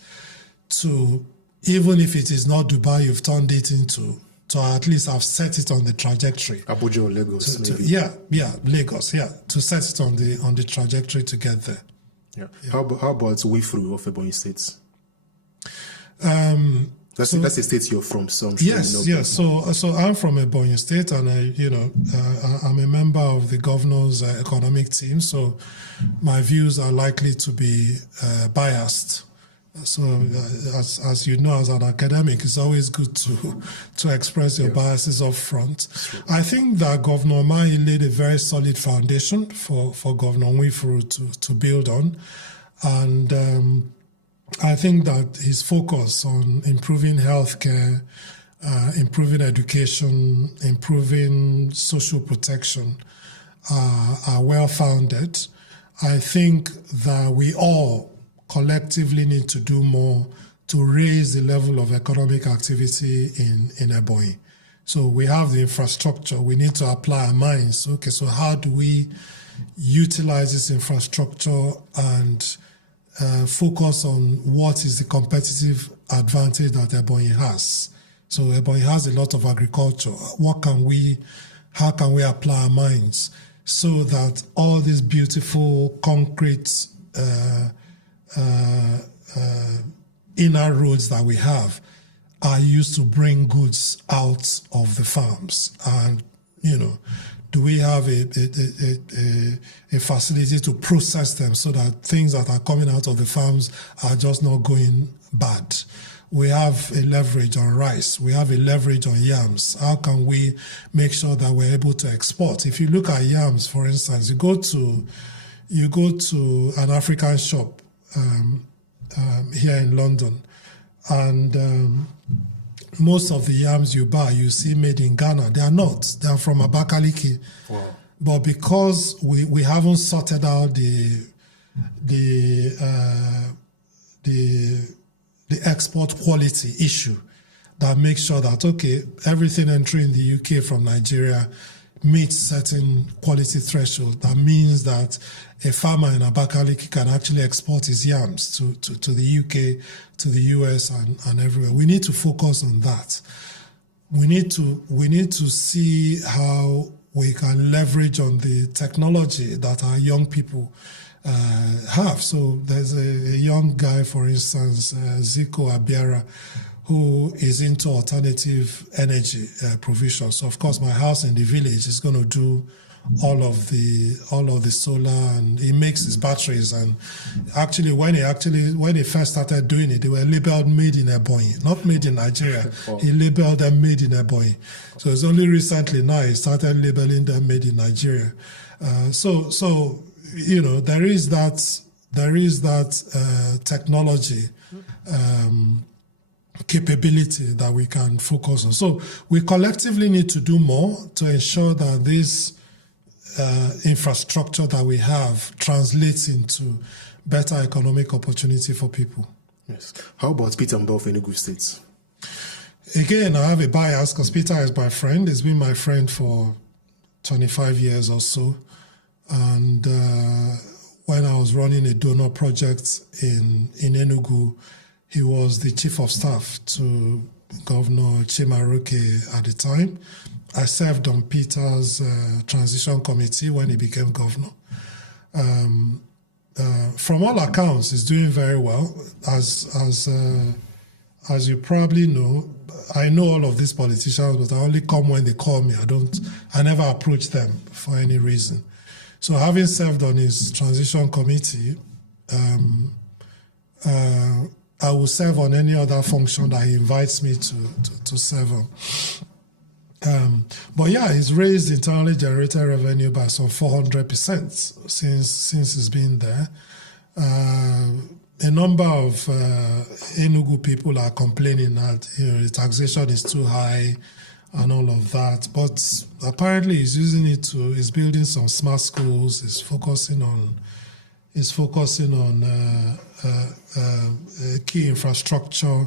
to, even if it is not Dubai, you've turned it into, to at least have set it on the trajectory. Abuja or Lagos, Lagos, to set it on the trajectory to get there. Yeah. How about way through of Ebonyi State? That's the state you're from. So I'm sure yes. You know So I'm from Ebonyi State, and I'm a member of the governor's economic team. So my views are likely to be biased. So as you know, as an academic, it's always good to express your biases up front. I think that Governor Mai laid a very solid foundation for Governor Nwifuru to build on, and I think that his focus on improving healthcare, improving education, improving social protection are well-founded. I think that we all collectively need to do more to raise the level of economic activity in Ebonyi. So we have the infrastructure. We need to apply our minds. Okay, so how do we utilize this infrastructure and focus on what is the competitive advantage that Ebonyi has? So Ebonyi has a lot of agriculture. How can we apply our minds so that all these beautiful concrete inner roads that we have are used to bring goods out of the farms? And, do we have a facility to process them so that things that are coming out of the farms are just not going bad? We have a leverage on rice. We have a leverage on yams. How can we make sure that we're able to export? If you look at yams, for instance, you go to an African shop here in London, and most of the yams you buy, you see made in Ghana. They are not. They are from Abakaliki. Wow. But because we haven't sorted out the export quality issue that makes sure that, okay, everything entering the UK from Nigeria meets certain quality threshold, that means that a farmer in Abakaliki can actually export his yams to the UK, to the US, and everywhere. We need to focus on that. We need to see how we can leverage on the technology that our young people have. So there's a young guy, for instance, Ziko Abiara, who is into alternative energy provision. So of course, my house in the village is going to do all of the solar, and he makes his batteries. And actually, when he first started doing it, they were labeled made in Ebonyi, not made in Nigeria. He labeled them made in Ebonyi. So it's only recently now he started labeling them made in Nigeria. So there is that technology capability that we can focus on. So we collectively need to do more to ensure that this infrastructure that we have translates into better economic opportunity for people. Yes. How about Peter Mbah of Enugu State? Again, I have a bias because Peter is my friend. He's been my friend for 25 years or so. And when I was running a donor project in Enugu, he was the chief of staff to Governor Chimaroke at the time. I served on Peter's transition committee when he became governor. From all accounts, he's doing very well. As you probably know, I know all of these politicians, but I only come when they call me. I never approach them for any reason. So having served on his transition committee, I will serve on any other function that he invites me to serve on. But yeah, he's raised internally generated revenue by some 400% since he's been there. A number of Enugu people are complaining that the taxation is too high and all of that. But apparently he's using it he's building some smart schools, he's focusing on key infrastructure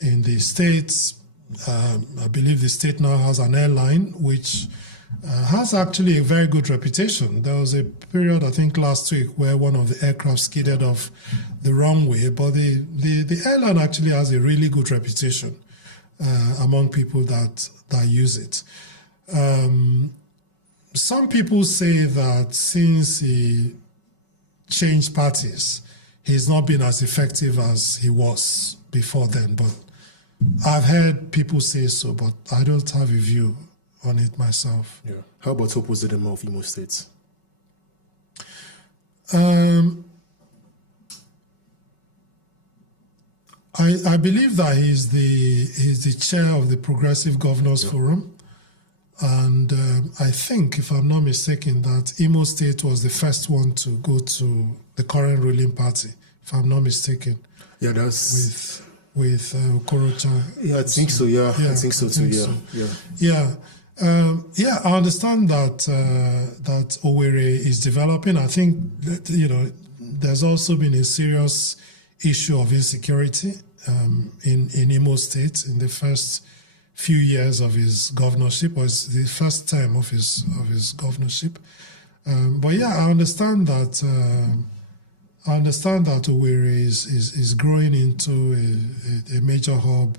in the states. I believe the state now has an airline which has actually a very good reputation. There was a period, I think last week, where one of the aircraft skidded off the runway, but the airline actually has a really good reputation among people that use it. Some people say that since he changed parties, he's not been as effective as he was before then, but I've heard people say so, but I don't have a view on it myself. Yeah. How about Opposite of Imo State? I believe that he's the chair of the Progressive Governors Forum, and I think, if I'm not mistaken, that Imo State was the first one to go to the current ruling party, if I'm not mistaken. Yeah, that's with Okorocha. Yeah, I think so. Yeah, I think so too. Yeah. I understand that that Owerri is developing. I think that, there's also been a serious issue of insecurity in Imo State in the first few years of his governorship, or the first term of his governorship. But yeah, I understand that Owerri is growing into a major hub.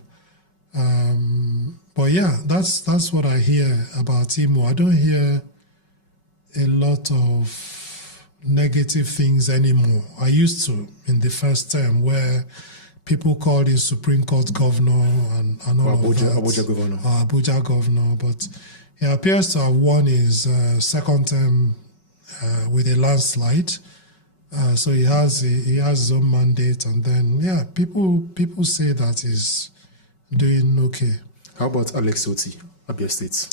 But yeah, that's what I hear about Imo. I don't hear a lot of negative things anymore. I used to in the first term, where people called him Supreme Court governor and all of that. Abuja governor. Abuja governor. But he appears to have won his second term with a landslide. So he has his own mandate, and then people say that he's doing okay. How about Alex Oti, Abia State?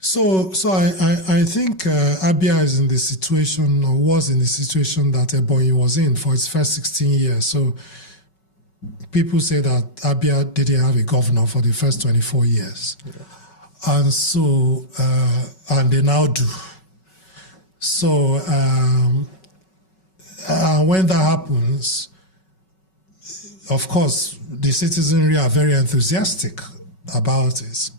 So I think Abia is in the situation, or was in the situation, that Ebonyi was in for its first 16 years. So people say that Abia didn't have a governor for the first 24 years. Yeah. And so, and they now do. So when that happens, of course, the citizenry are very enthusiastic about it.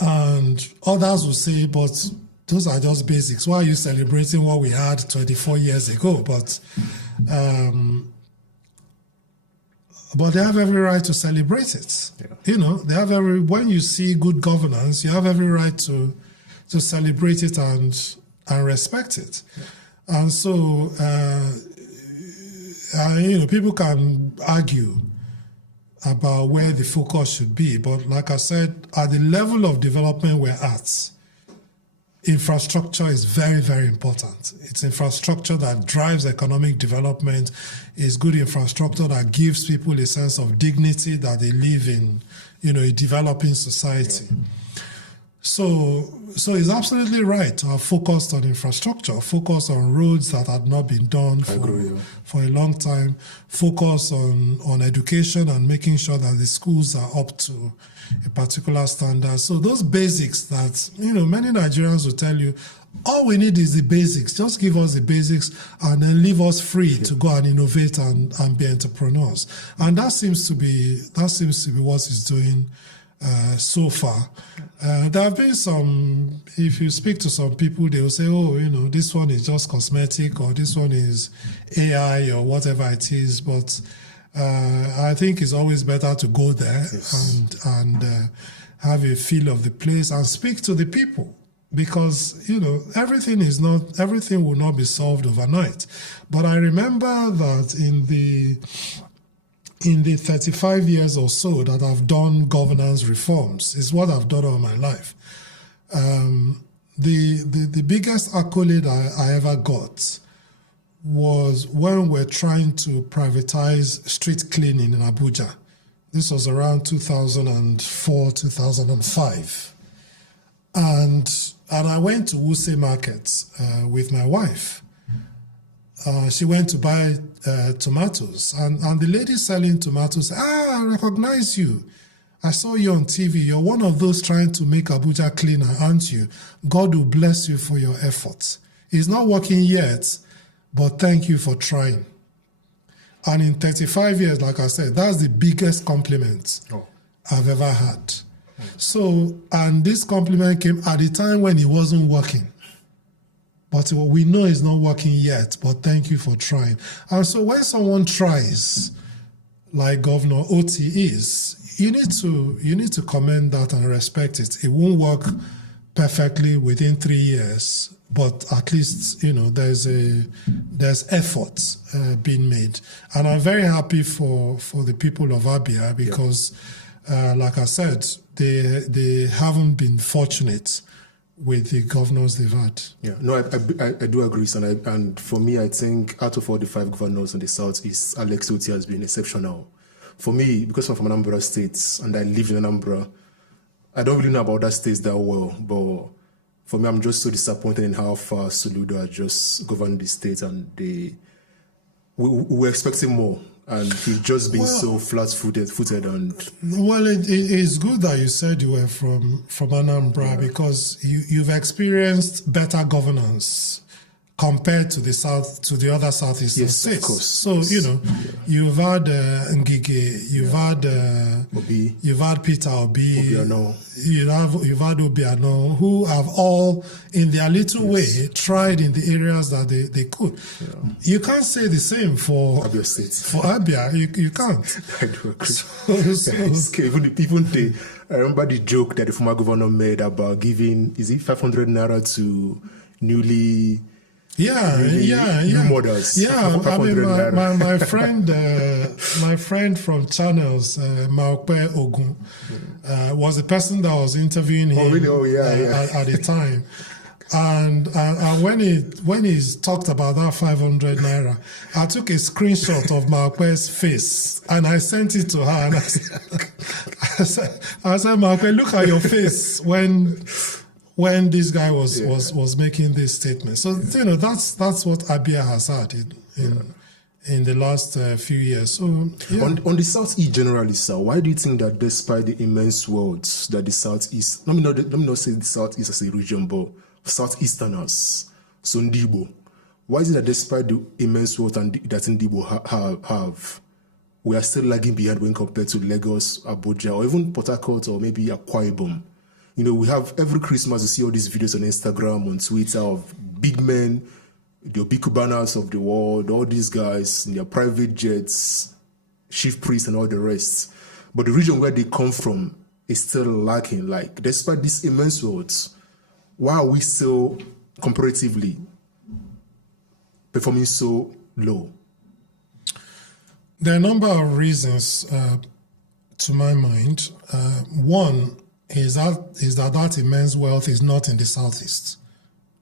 And others will say, but those are just basics. Why are you celebrating what we had 24 years ago? But they have every right to celebrate it. Yeah. They have when you see good governance, you have every right to celebrate it and respect it. Yeah. And so, people can argue about where the focus should be. But like I said, at the level of development we're at, infrastructure is very, very important. It's infrastructure that drives economic development. It's good infrastructure that gives people a sense of dignity that they live in, a developing society. Yeah. So it's absolutely right to have focused on infrastructure, focus on roads that had not been done for a long time, focus on education and making sure that the schools are up to a particular standard. So those basics that, many Nigerians will tell you, all we need is the basics. Just give us the basics and then leave us free to go and innovate and be entrepreneurs. And that seems to be what he's doing so far. There have been some, if you speak to some people, they will say, oh, this one is just cosmetic, or this one is AI, or whatever it is. But I think it's always better to go there and have a feel of the place and speak to the people. Because, everything will not be solved overnight. But I remember that in the 35 years or so that I've done governance reforms, is what I've done all my life. The biggest accolade I ever got was when we're trying to privatize street cleaning in Abuja. This was around 2004, 2005. And I went to Wuse Market with my wife. She went to buy tomatoes, and the lady selling tomatoes, I recognize you. I saw you on TV. You're one of those trying to make Abuja cleaner, aren't you? God will bless you for your efforts. It's not working yet, but thank you for trying. And in 35 years, like I said, that's the biggest compliment I've ever had. So, and this compliment came at the time when it wasn't working. But we know it's not working yet, but thank you for trying. And so when someone tries, like Governor Oti is, you need to commend that and respect it. It won't work perfectly within 3 years, but at least, there's effort being made. And I'm very happy for the people of Abia because, like I said, they haven't been fortunate with the governors they've had. Yeah, no, I do agree, son. And for me, I think out of all the 5 governors in the Southeast, Alex Oti has been exceptional. For me, because I'm from Anambra State and I live in Anambra, I don't really know about that state that well, but for me, I'm just so disappointed in how far Soludo has just governed the state, and we were expecting more. And he's just been so flat-footed and... Well, it's good that you said you were from Anambra because you've experienced better governance compared to the other southeastern states. Of course. So, you've had Ngige, you've had Obi. You've had Peter Obi, Obiano. You've had Obiano, who have all, in their little way, tried in the areas that they could. Yeah. You can't say the same for Abia State. For Abia, you can't. I do agree. I remember the joke that the former governor made about giving, 500 naira to new models. Yeah, I mean, my friend from Channels, Maokpe Ogun, was the person that was interviewing him at the time. And when he talked about that 500 naira, I took a screenshot of Maokpe's face and I sent it to her. And I said, Maokpe, look at your face when this guy was making this statement. So, that's what Abia has had in the last few years. So, yeah. On the Southeast generally, sir, why do you think that despite the immense wealth that the Southeast, let me not say the Southeast as a region, but Southeasterners, so Ndibo, why is it that despite the immense wealth that Ndibo have, we are still lagging behind when compared to Lagos, Abuja, or even Port Harcourt, or maybe Akwa Ibom? We have every Christmas, you see all these videos on Instagram, on Twitter of big men, the big banners of the world, all these guys in their private jets, chief priests and all the rest. But the region where they come from is still lacking. Like, despite this immense wealth, why are we still comparatively performing so low? There are a number of reasons, to my mind. One is that immense wealth is not in the Southeast.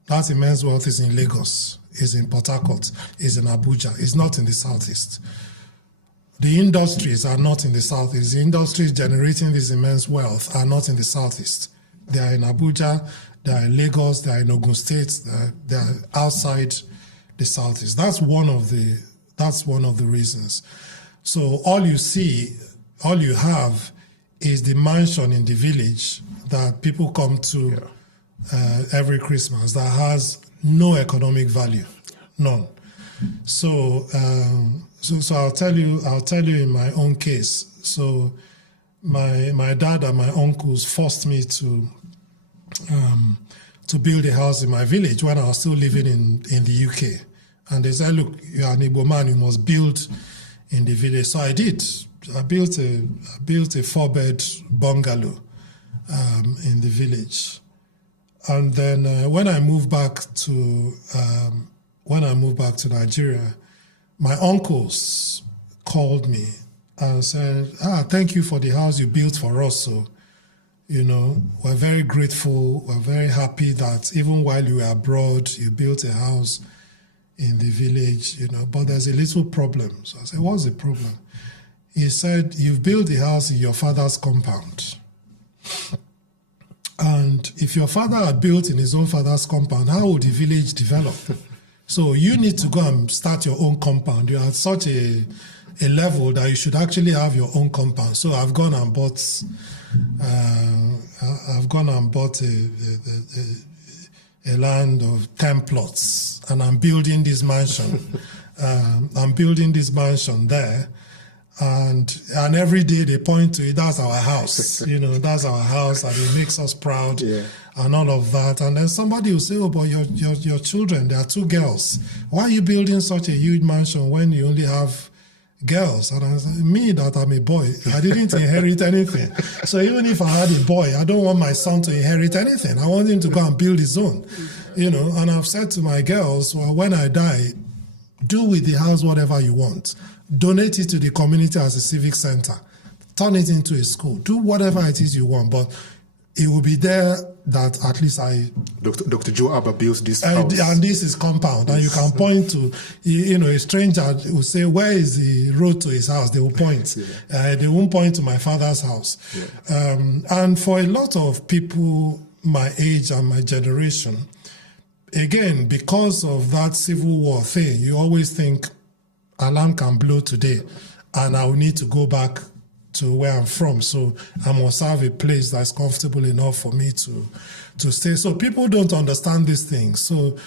That immense wealth is in Lagos, is in Port Harcourt, is in Abuja. It's not in the Southeast. The industries are not in the Southeast. The industries generating this immense wealth are not in the Southeast. They are in Abuja, they are in Lagos, they are in Ogun State, they are outside the Southeast. That's one of the reasons. So all you have is the mansion in the village that people come to every Christmas that has no economic value, none. So I'll tell you in my own case. So my dad and my uncles forced me to to build a house in my village when I was still living in the UK. And they said, look, you're an Igbo man, you must build in the village. So I did. I built a 4-bed bungalow in the village. And then when I moved back to Nigeria, my uncles called me and said, thank you for the house you built for us. So, we're very grateful. We're very happy that even while you were abroad, you built a house in the village, but there's a little problem. So I said, what's the problem? He said, you've built the house in your father's compound. And if your father had built in his own father's compound, how would the village develop? So you need to go and start your own compound. You're at such a level that you should actually have your own compound. So I've gone and bought a land of 10 plots, and I'm building this mansion. There. And every day they point to it, that's our house, that's our house, and it makes us proud, and all of that. And then somebody will say, oh, but your children, there are 2 girls. Why are you building such a huge mansion when you only have girls? And I said, me, that I'm a boy, I didn't inherit anything. So even if I had a boy, I don't want my son to inherit anything. I want him to go and build his own, And I've said to my girls, well, when I die, do with the house whatever you want. Donate it to the community as a civic center. Turn it into a school. Do whatever it is you want, but it will be there that at least Dr. Joe Abah built this house. And this is compound. And you can point to, a stranger will say, where is the road to his house? They will point. They won't point to my father's house. And for a lot of people my age and my generation, again, because of that Civil War thing, you always think, alarm can blow today and I will need to go back to where I'm from. So I must have a place that's comfortable enough for me to stay. So people don't understand these things. So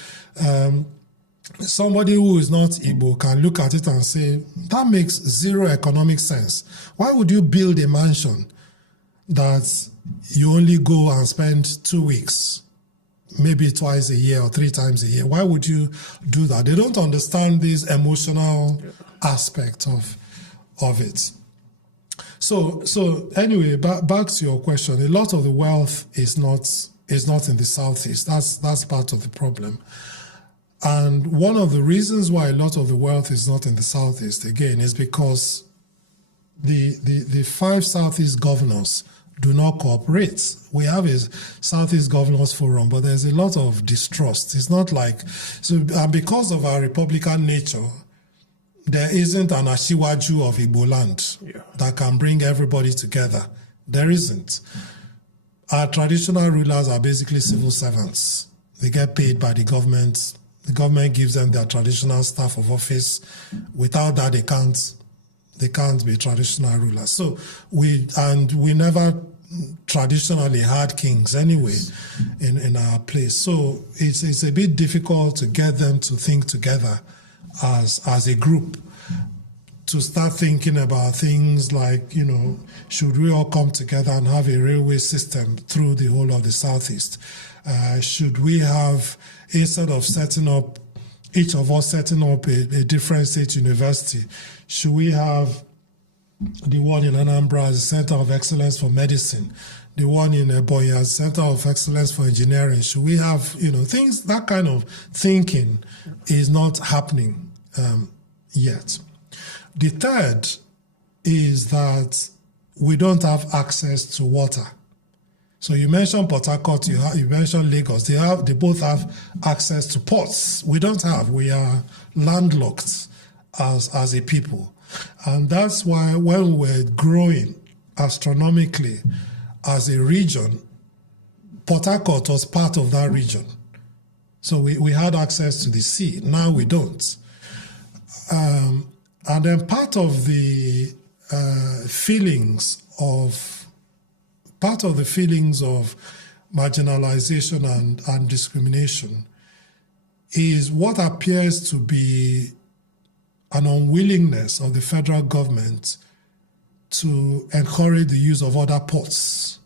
somebody who is not Igbo can look at it and say, that makes zero economic sense. Why would you build a mansion that you only go and spend 2 weeks, maybe twice a year or 3 times a year? Why would you do that? They don't understand this emotional aspect of it. So anyway, back to your question. A lot of the wealth is not in the Southeast. That's part of the problem. And one of the reasons why a lot of the wealth is not in the Southeast, again, is because the 5 Southeast governors do not cooperate. We have a Southeast Governors Forum, but there's a lot of distrust. It's not like, and because of our Republican nature, there isn't an Ashiwaju of Igbo land that can bring everybody together. There isn't. Our traditional rulers are basically civil servants. They get paid by the government. The government gives them their traditional staff of office. Without that, they can't be traditional rulers. So we never traditionally had kings anyway in our place. So it's a bit difficult to get them to think together as a group, to start thinking about things like, should we all come together and have a railway system through the whole of the Southeast? Should we have, instead of each of us setting up a different state university, should we have the one in Anambra as a center of excellence for medicine, the one in Ebonyi as a center of excellence for engineering? Should we have, things, that kind of thinking is not happening yet. The third is that we don't have access to water. So you mentioned Port Harcourt, you mentioned Lagos. They both have access to ports. We don't have. We are landlocked as a people. And that's why when we're growing astronomically as a region, Port Harcourt was part of that region. So we had access to the sea. Now we don't. And then part of the feelings of marginalization and discrimination is what appears to be an unwillingness of the federal government to encourage the use of other ports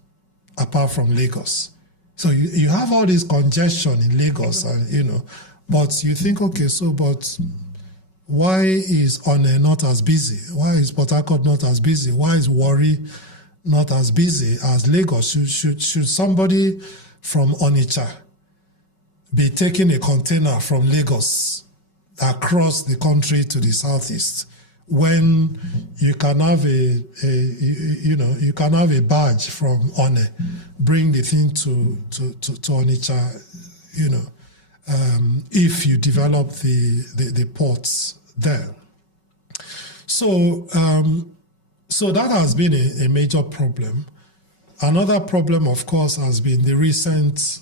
apart from Lagos. So you have all this congestion in Lagos, and but you think, okay, but why is One not as busy? Why is Port Harcourt not as busy? Why is Warri not as busy as Lagos? Should somebody from Onitsha be taking a container from Lagos across the country to the southeast when you can have you can have a barge from One bring the thing to Onitsha, if you develop the ports there. So that has been a major problem. Another problem, of course, has been the recent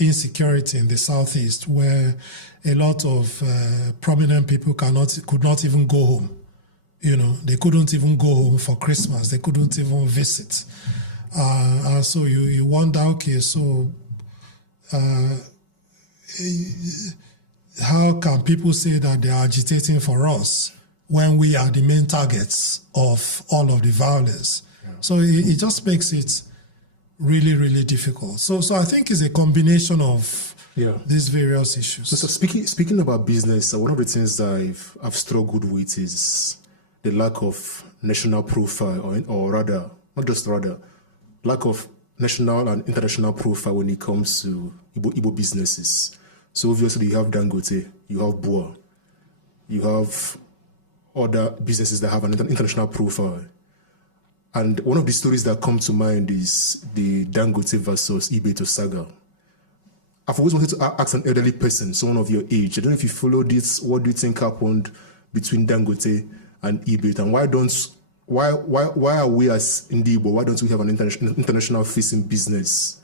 insecurity in the southeast, where a lot of prominent people could not even go home. They couldn't even go home for Christmas. They couldn't even visit. And so you wonder, okay, so how can people say that they are agitating for us when we are the main targets of all of the violence? Yeah. So it just makes it really, really difficult. So I think it's a combination of these various issues. So speaking about business, one of the things that I've struggled with is the lack of national profile, or rather, not just rather, lack of national and international profile when it comes to Igbo businesses. So obviously you have Dangote, you have Bua, you have other businesses that have an international profile. And one of the stories that come to mind is the Dangote versus Ibeto saga. I've always wanted to ask an elderly person, someone of your age, I don't know if you followed this, what do you think happened between Dangote and Ibeto, and why are we as Igbo, why don't we have an international facing business?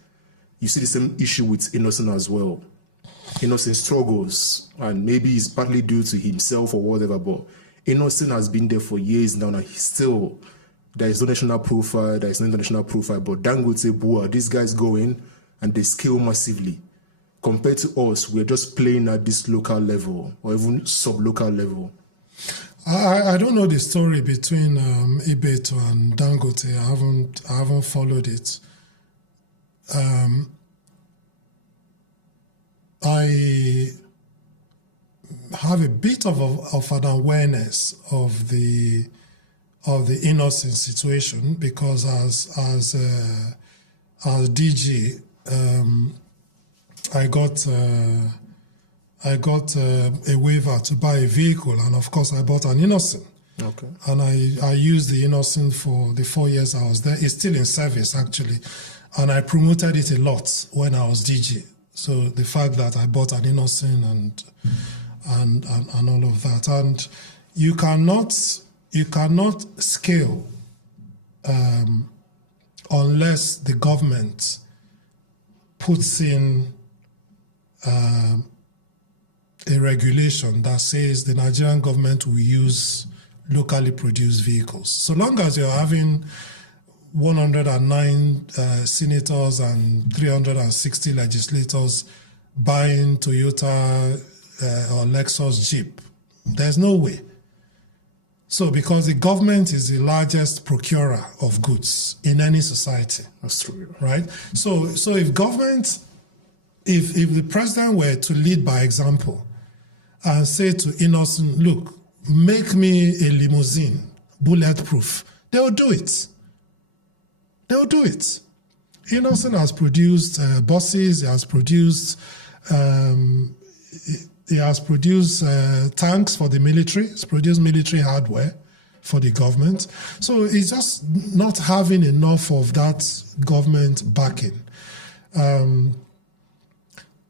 You see the same issue with Innocent as well. Innocent struggles, and maybe it's partly due to himself or whatever, but Innocent has been there for years now, and still there is no national profile, there is no international profile. But Dangote, Bua, these guys go in and they scale massively. Compared to us, we're just playing at this local level or even sub-local level. I don't know the story between Ibeto and Dangote. I haven't followed it. I have a bit of an awareness of the Innocent situation, because as DG, I got a waiver to buy a vehicle, and of course I bought an Innocent. Okay. And I used the Innocent for the 4 years I was there. It's still in service, actually, and I promoted it a lot when I was DG. So the fact that I bought an Innocent and all of that, and you cannot scale unless the government puts in a regulation that says the Nigerian government will use locally produced vehicles. So long as you're having 109 senators and 360 legislators buying Toyota or Lexus Jeep, there's no way. So because the government is the largest procurer of goods in any society. That's true. Right? So if government, if the president were to lead by example and say to Innocent, look, make me a limousine, bulletproof, they will do it. They will do it. Innocent has produced buses, he has produced tanks for the military, he's produced military hardware for the government. So it's just not having enough of that government backing.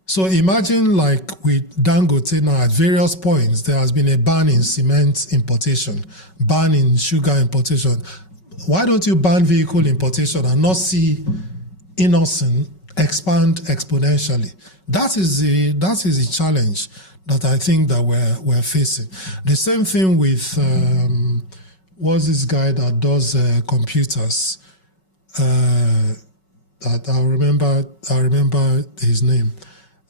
So imagine, like with Dangote now, at various points, there has been a ban in cement importation, ban in sugar importation. Why don't you ban vehicle importation and not see Innocent expand exponentially? That is the challenge that I think that we're facing. The same thing with what's this guy that does computers? That I remember his name.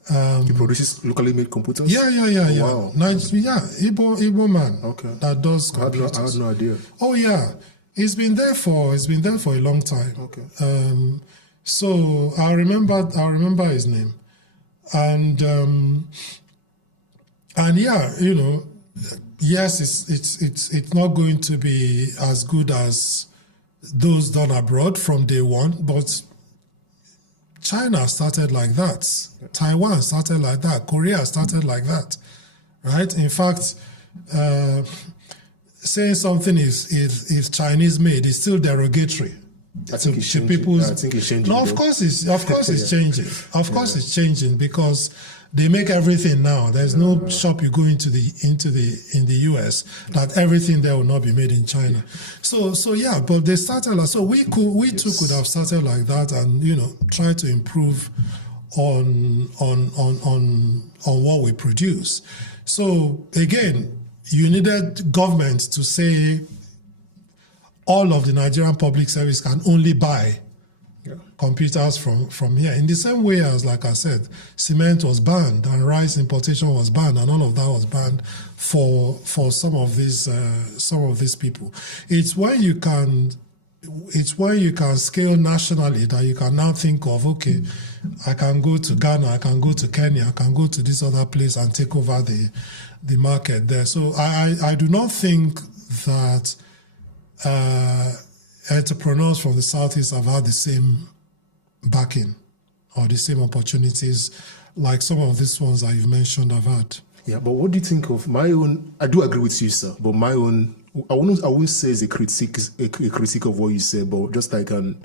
He produces locally made computers? Yeah. Wow. Igbo man. Okay. That does computers. I had no idea. Oh yeah. He's been there for a long time. Okay. So I remember his name, and yeah, yes, it's not going to be as good as those done abroad from day one, but China started like that, Taiwan started like that, Korea started like that, right? In fact, saying something is Chinese made is still derogatory. I think it's changing. No, of course it's changing. Of course it's changing, because they make everything now. There's no shop you go into in the US that everything there will not be made in China. So yeah, but they started like, so we too could have started like that, and try to improve on what we produce. So again, you needed government to say all of the Nigerian public service can only buy computers from here. In the same way as, like I said, cement was banned and rice importation was banned, and all of that was banned for some of these people. It's when you can scale nationally that you can now think of, okay, I can go to Ghana, I can go to Kenya, I can go to this other place and take over the market there. So I do not think that entrepreneurs from the Southeast have had the same backing or the same opportunities like some of these ones that you've mentioned have had. Yeah, but what do you think of my own? I do agree with you, sir. But my own, I wouldn't say it's a critique of what you said, but just like a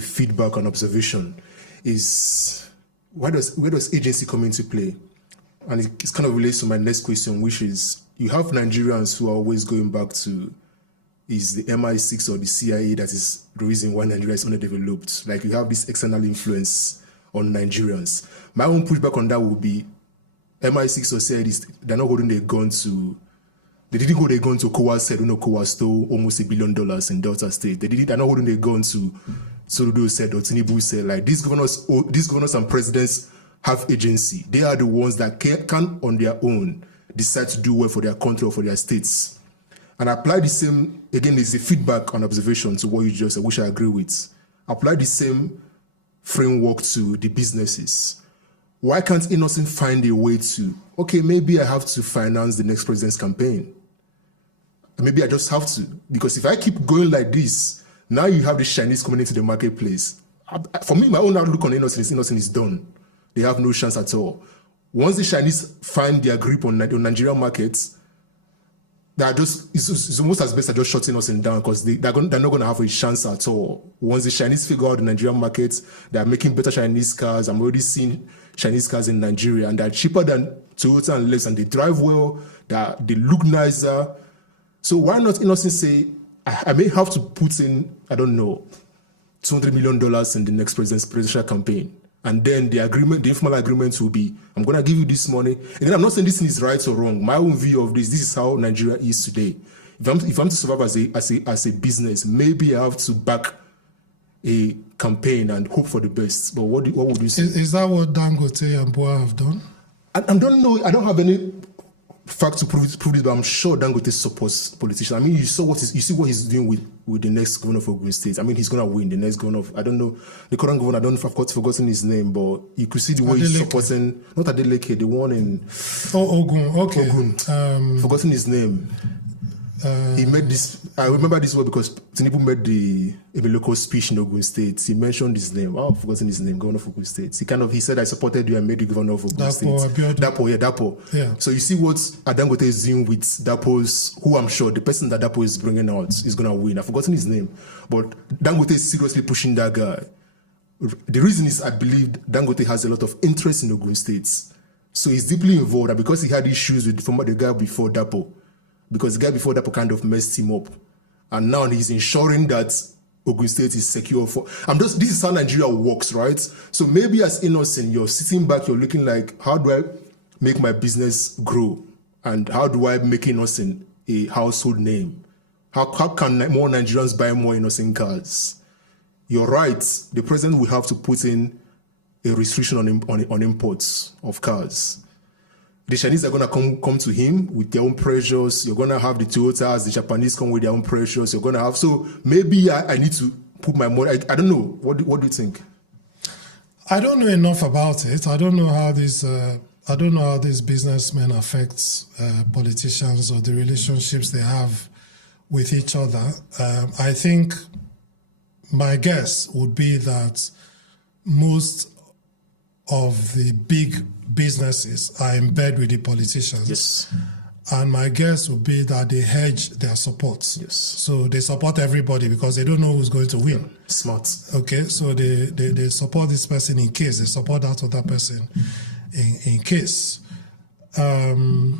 feedback and observation is where does agency come into play? And it kind of relates to my next question, which is you have Nigerians who are always going back to is the MI6 or the CIA that is the reason why Nigeria is underdeveloped. Like you have this external influence on Nigerians. My own pushback on that would be MI6 or CIA, they're not holding their gun to, they didn't hold their gun to Kowa said, Kowa stole almost $1 billion in Delta State. They're not holding their gun to Soludo said or Tinubu said. Like these governors and presidents have agency. They are the ones that can on their own decide to do well for their country or for their states. And apply the same, again, is the feedback and observation to what you just said, which I agree with. Apply the same framework to the businesses. Why can't Innocent find a way to, okay, maybe I have to finance the next president's campaign. Maybe I just have to. Because if I keep going like this, now you have the Chinese coming into the marketplace. For me, my own outlook on Innocent is done. They have no chance at all. Once the Chinese find their grip on Nigerian markets, it's almost as best as just shutting us down, because they're not going to have a chance at all. Once the Chinese figure out the Nigerian market, they're making better Chinese cars. I'm already seeing Chinese cars in Nigeria, and they're cheaper than Toyota and Lexus, and they drive well, they look nicer. So why not Innocent say, I may have to put in, I don't know, $200 million in the next presidential campaign. And then the informal agreement will be, I'm going to give you this money. And then I'm not saying this thing is right or wrong. My own view of this is how Nigeria is today. If I'm to survive as a business, maybe I have to back a campaign and hope for the best. But what would you say? Is that what Dangote and Boa have done? I don't know. I don't have any fact to prove it, but I'm sure Dangote supports politicians. I mean, you see what he's doing with the next governor of Ogun State. I mean, he's going to win the next governor of, I don't know, the current governor, I don't know if I've forgotten his name, but you could see the way he's supporting, not Adeleke, the one in... Ogun, okay. Ogun. Forgotten his name. He made this, I remember this word because Tinubu made the local speech in Ogun State. He mentioned his name. I've forgotten his name, governor of Ogun State. He said, I supported you and made you governor of Ogun State. Dapo. Yeah. So you see what Adangote is doing with Dapo's, who I'm sure the person that Dapo is bringing out is going to win. I've forgotten his name. But Dangote is seriously pushing that guy. The reason is I believe Dangote has a lot of interest in Ogun State. So he's deeply involved, and because he had issues with the guy before Dapo, because the guy before that kind of messed him up. And now he's ensuring that Ogun State is secure for... this is how Nigeria works, right? So maybe as Innocent, you're sitting back, you're looking like, how do I make my business grow? And how do I make Innocent a household name? How can more Nigerians buy more Innocent cars? You're right. The president will have to put in a restriction on imports of cars. The Chinese are going to come to him with their own pressures. You're going to have the Toyotas, the Japanese come with their own pressures. You're going to have... So maybe I need to put my money? I don't know. What do you think? I don't know enough about it. I don't know how these businessmen affect politicians or the relationships they have with each other. I think my guess would be that most of the big businesses are in bed with the politicians. Yes. And my guess would be that they hedge their support. Yes. So they support everybody because they don't know who's going to win. Smart. Okay, so they support this person in case, they support that other person in case. But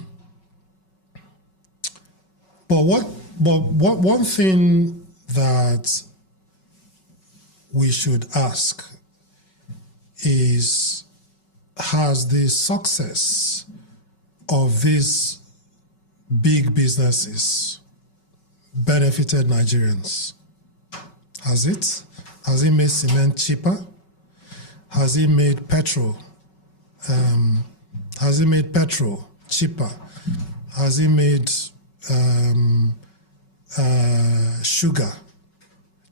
one thing that we should ask is, has the success of these big businesses benefited Nigerians? Has it? Has it made cement cheaper? Has it made petrol? Cheaper? Has it made sugar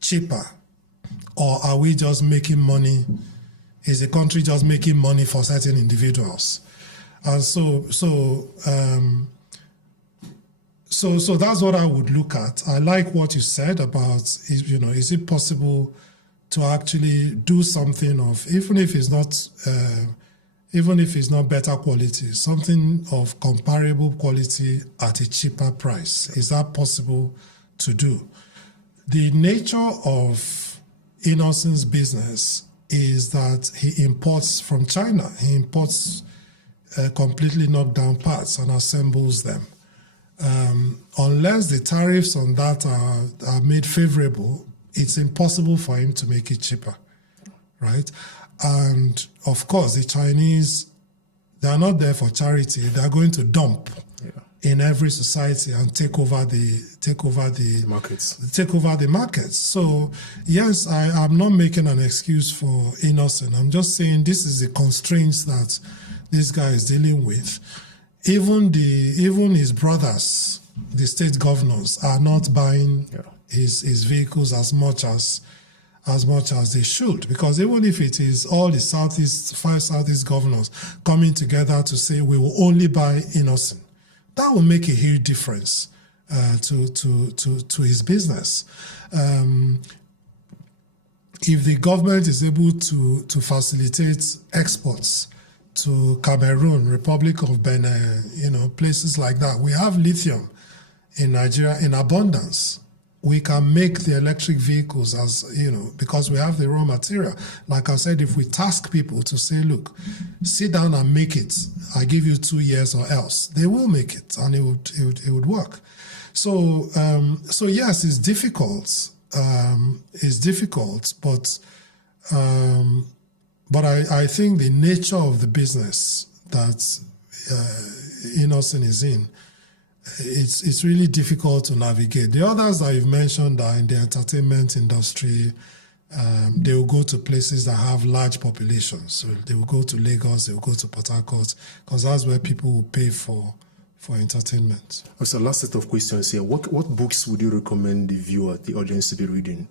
cheaper? Or are we just making money? Is the country just making money for certain individuals? And so that's what I would look at. I like what you said about, is it possible to actually do something of, even if it's not better quality, something of comparable quality at a cheaper price? Is that possible to do? The nature of Innocent's business is that he imports from China. He imports completely knocked down parts and assembles them. Unless the tariffs on that are made favorable, it's impossible for him to make it cheaper, right? And of course, the Chinese, they're not there for charity. They're going to dump in every society and take over the markets. So yes, I'm not making an excuse for Innocent. I'm just saying this is the constraints that this guy is dealing with. Even his brothers, the state governors, are not buying his vehicles as much as they should, because even if it is all the five Southeast governors coming together to say we will only buy Innocent, that will make a huge difference to his business. If the government is able to facilitate exports to Cameroon, Republic of Benin, places like that, we have lithium in Nigeria in abundance. We can make the electric vehicles because we have the raw material. Like I said, if we task people to say, look, sit down and make it, I give you 2 years or else, they will make it and it would work. So yes, it's difficult. But I think the nature of the business that Innocent is in, it's really difficult to navigate. The others that you've mentioned are in the entertainment industry. They will go to places that have large populations. So they will go to Lagos, they will go to Port Harcourt, because that's where people will pay for entertainment. So last set of questions here. What books would you recommend the viewer, the audience, to be reading?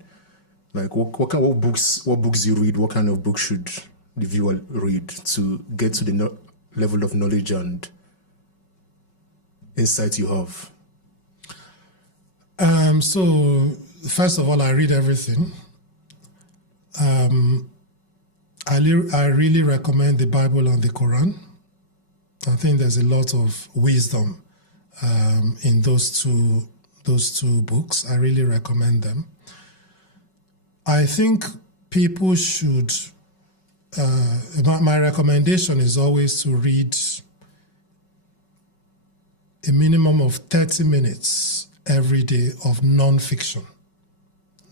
Like what books you read? What kind of books should the viewer read to get to the level of knowledge and insight you have? So first of all, I read everything. I really recommend the Bible and the Quran. I think there's a lot of wisdom in those two books. I really recommend them. I think people should. My recommendation is always to read a minimum of 30 minutes every day of non-fiction.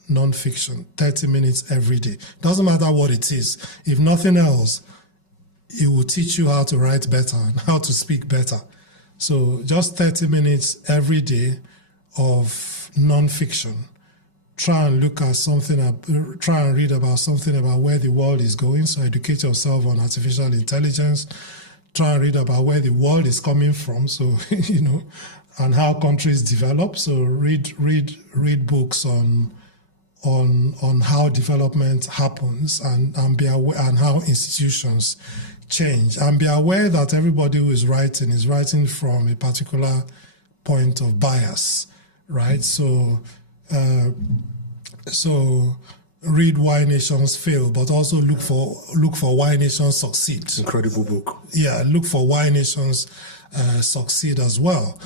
30 minutes every day. Doesn't matter what it is. If nothing else, it will teach you how to write better and how to speak better. So just 30 minutes every day of non-fiction. Try and read about something about where the world is going. So educate yourself on artificial intelligence. Try and read about where the world is coming from. So, and how countries develop. So read books on on how development happens and be aware, and how institutions change, and be aware that everybody who is writing from a particular point of bias, right? So read Why Nations Fail, but also look for Why Nations Succeed. Incredible book. Yeah, look for Why Nations Succeed as well.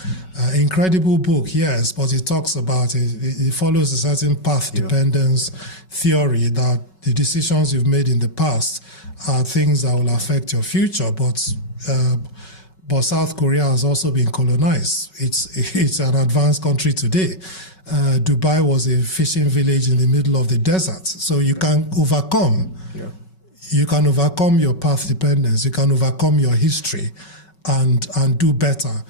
Incredible book, yes, but it talks about it follows a certain path dependence theory, that the decisions you've made in the past are things that will affect your future. But South Korea has also been colonized. It's an advanced country today. Dubai was a fishing village in the middle of the desert. So you can overcome. Yeah. You can overcome your path dependence. You can overcome your history, and do better.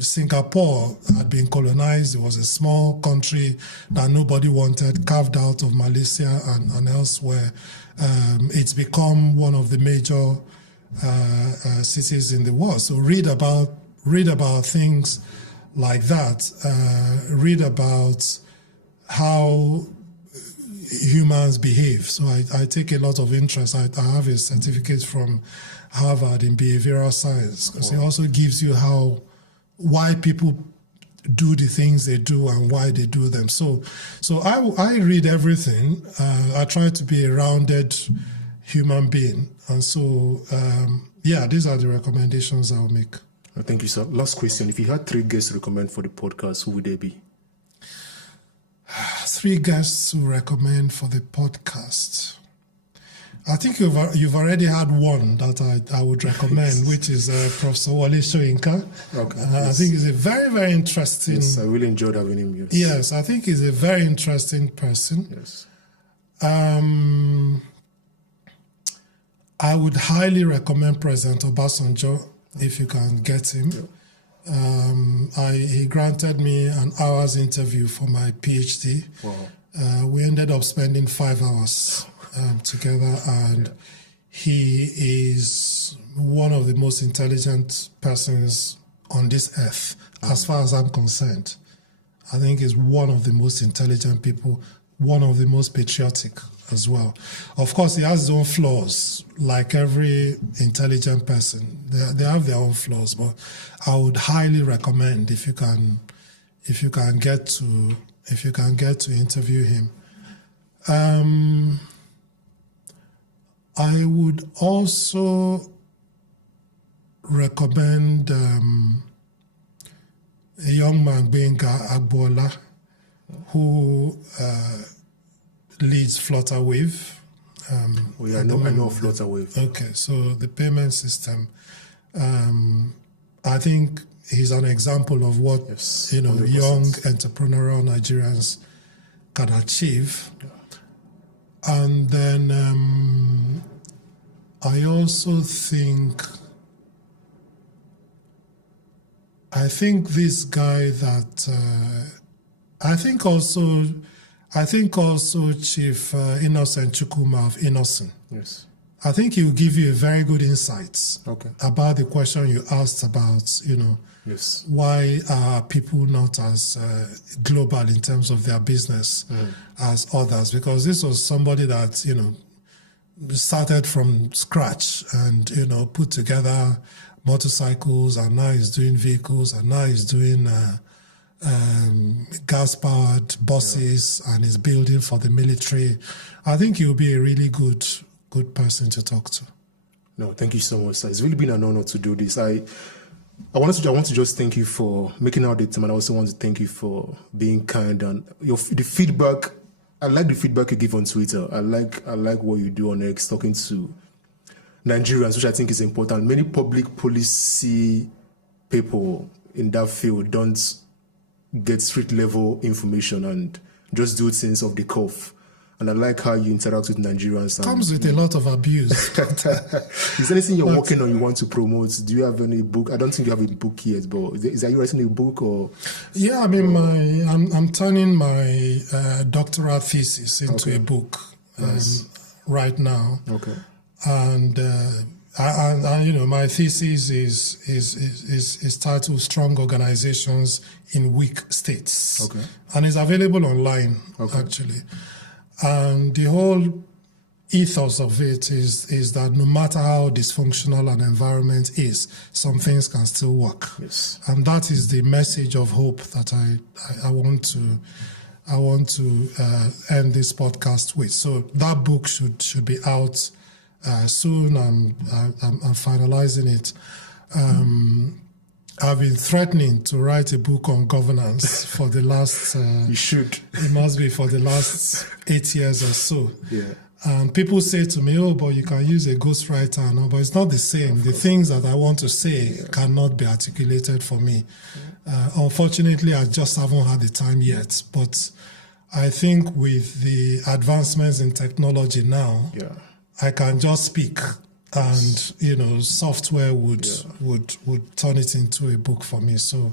Singapore had been colonized. It was a small country that nobody wanted, carved out of Malaysia and elsewhere. It's become one of the major cities in the world. So read about things like that. Read about how humans behave. So I take a lot of interest. I have a certificate from Harvard in behavioral science, because it also gives you why people do the things they do and why they do them. So I read everything. I try to be a rounded human being. And so, these are the recommendations I'll make. Thank you, sir. Last question. If you had 3 guests to recommend for the podcast, who would they be? 3 guests to recommend for the podcast. I think you've already had one that I would recommend, which is Professor Wale Soyinka. Okay. I think he's a very, very interesting... Yes, I really enjoyed having him. Yes. Yes, I think he's a very interesting person. Yes. I would highly recommend President Obasanjo, if you can get him. Yeah. He granted me an hour's interview for my PhD. Wow. We ended up spending 5 hours together, and he is one of the most intelligent persons on this earth, as far as I'm concerned. I think he's one of the most intelligent people, one of the most patriotic as well. Of course, he has his own flaws, like every intelligent person. They have their own flaws, but I would highly recommend if you can get to interview him. I would also recommend a young man, Benga Agbola, who leads Flutterwave. I know Flutterwave. Okay, so the payment system. I think he's an example of what 100%. Young entrepreneurial Nigerians can achieve. Yeah. And then I also think this guy that I think also Chief Innocent Chukwuma of Innocent. Yes. I think he will give you a very good insights about the question you asked about, yes. Why are people not as global in terms of their business as others? Because this was somebody that, started from scratch and, put together motorcycles, and now he's doing vehicles, and now he's doing gas-powered buses, and is building for the military. I think he'll be a really good person to talk to. No, thank you so much, sir. It's really been an honor to do this. I want to just thank you for making out the time, and I also want to thank you for being kind and the feedback. I like the feedback you give on Twitter. I like what you do on X, talking to Nigerians, which I think is important. Many public policy people in that field don't get street level information and just do things off the cuff. And I like how you interact with Nigerians. Comes with a lot of abuse. Is there anything you're working on you want to promote? Do you have any book? I don't think you have a book yet, but is that you writing a book or? Yeah, I mean, I'm turning my doctoral thesis into a book right now. Okay. And and you know, my thesis is titled "Strong Organizations in Weak States," Okay. and it's available online actually. And the whole ethos of it is that no matter how dysfunctional an environment is, some things can still work. Yes. And that is the message of hope that I want to end this podcast with. So that book should be out soon. I'm finalizing it. I've been threatening to write a book on governance for the last. You should. It must be for the last 8 years or so. Yeah. And people say to me, "Oh, but you can use a ghostwriter." No, but it's not the same. The things that I want to say cannot be articulated for me. Unfortunately, I just haven't had the time yet. But I think with the advancements in technology now, I can just speak, and you know, software would turn it into a book for me. So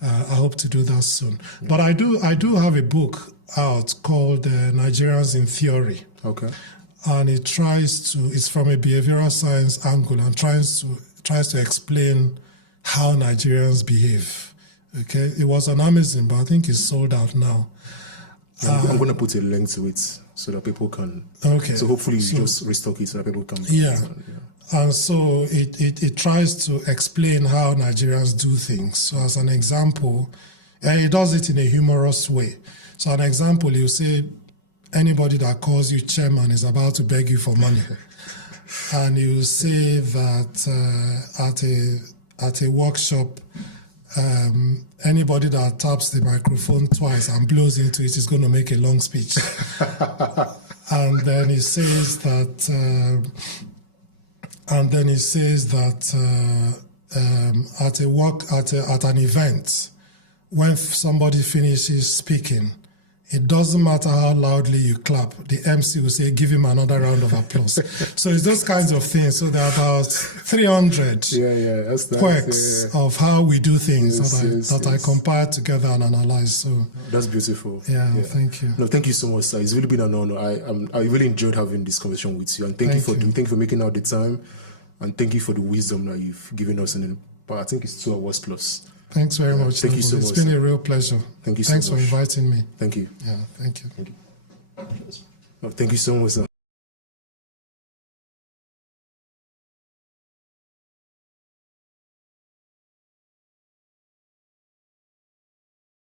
I hope to do that soon. But I do have a book out called Nigerians in Theory. Okay. And it's from a behavioral science angle and tries to explain how Nigerians behave. Okay. It was on Amazon, but I think it's sold out now. I'm going to put a link to it so that people can. Okay. So hopefully you just restock it so that people can. And so it tries to explain how Nigerians do things. So as an example, and it does it in a humorous way. So an example, you say anybody that calls you chairman is about to beg you for money. And you say that at a workshop, anybody that taps the microphone twice and blows into it is going to make a long speech. And then he says that at an event, when somebody finishes speaking, it doesn't matter how loudly you clap, the MC will say, "Give him another round of applause." So it's those kinds of things. So there are about 300 quirks of how we do things that I compiled together and analyzed. So that's beautiful. Yeah, thank you. No, thank you so much, sir. It's really been an honor. I really enjoyed having this conversation with you, and thank you for making out the time, and thank you for the wisdom that you've given us. But I think it's 2 hours plus. Thanks very much. Thank you so much. It's been a real pleasure. Thank you so much. Thanks for inviting me. Thank you. Yeah, thank you. Thank you. No, thank you so much, sir.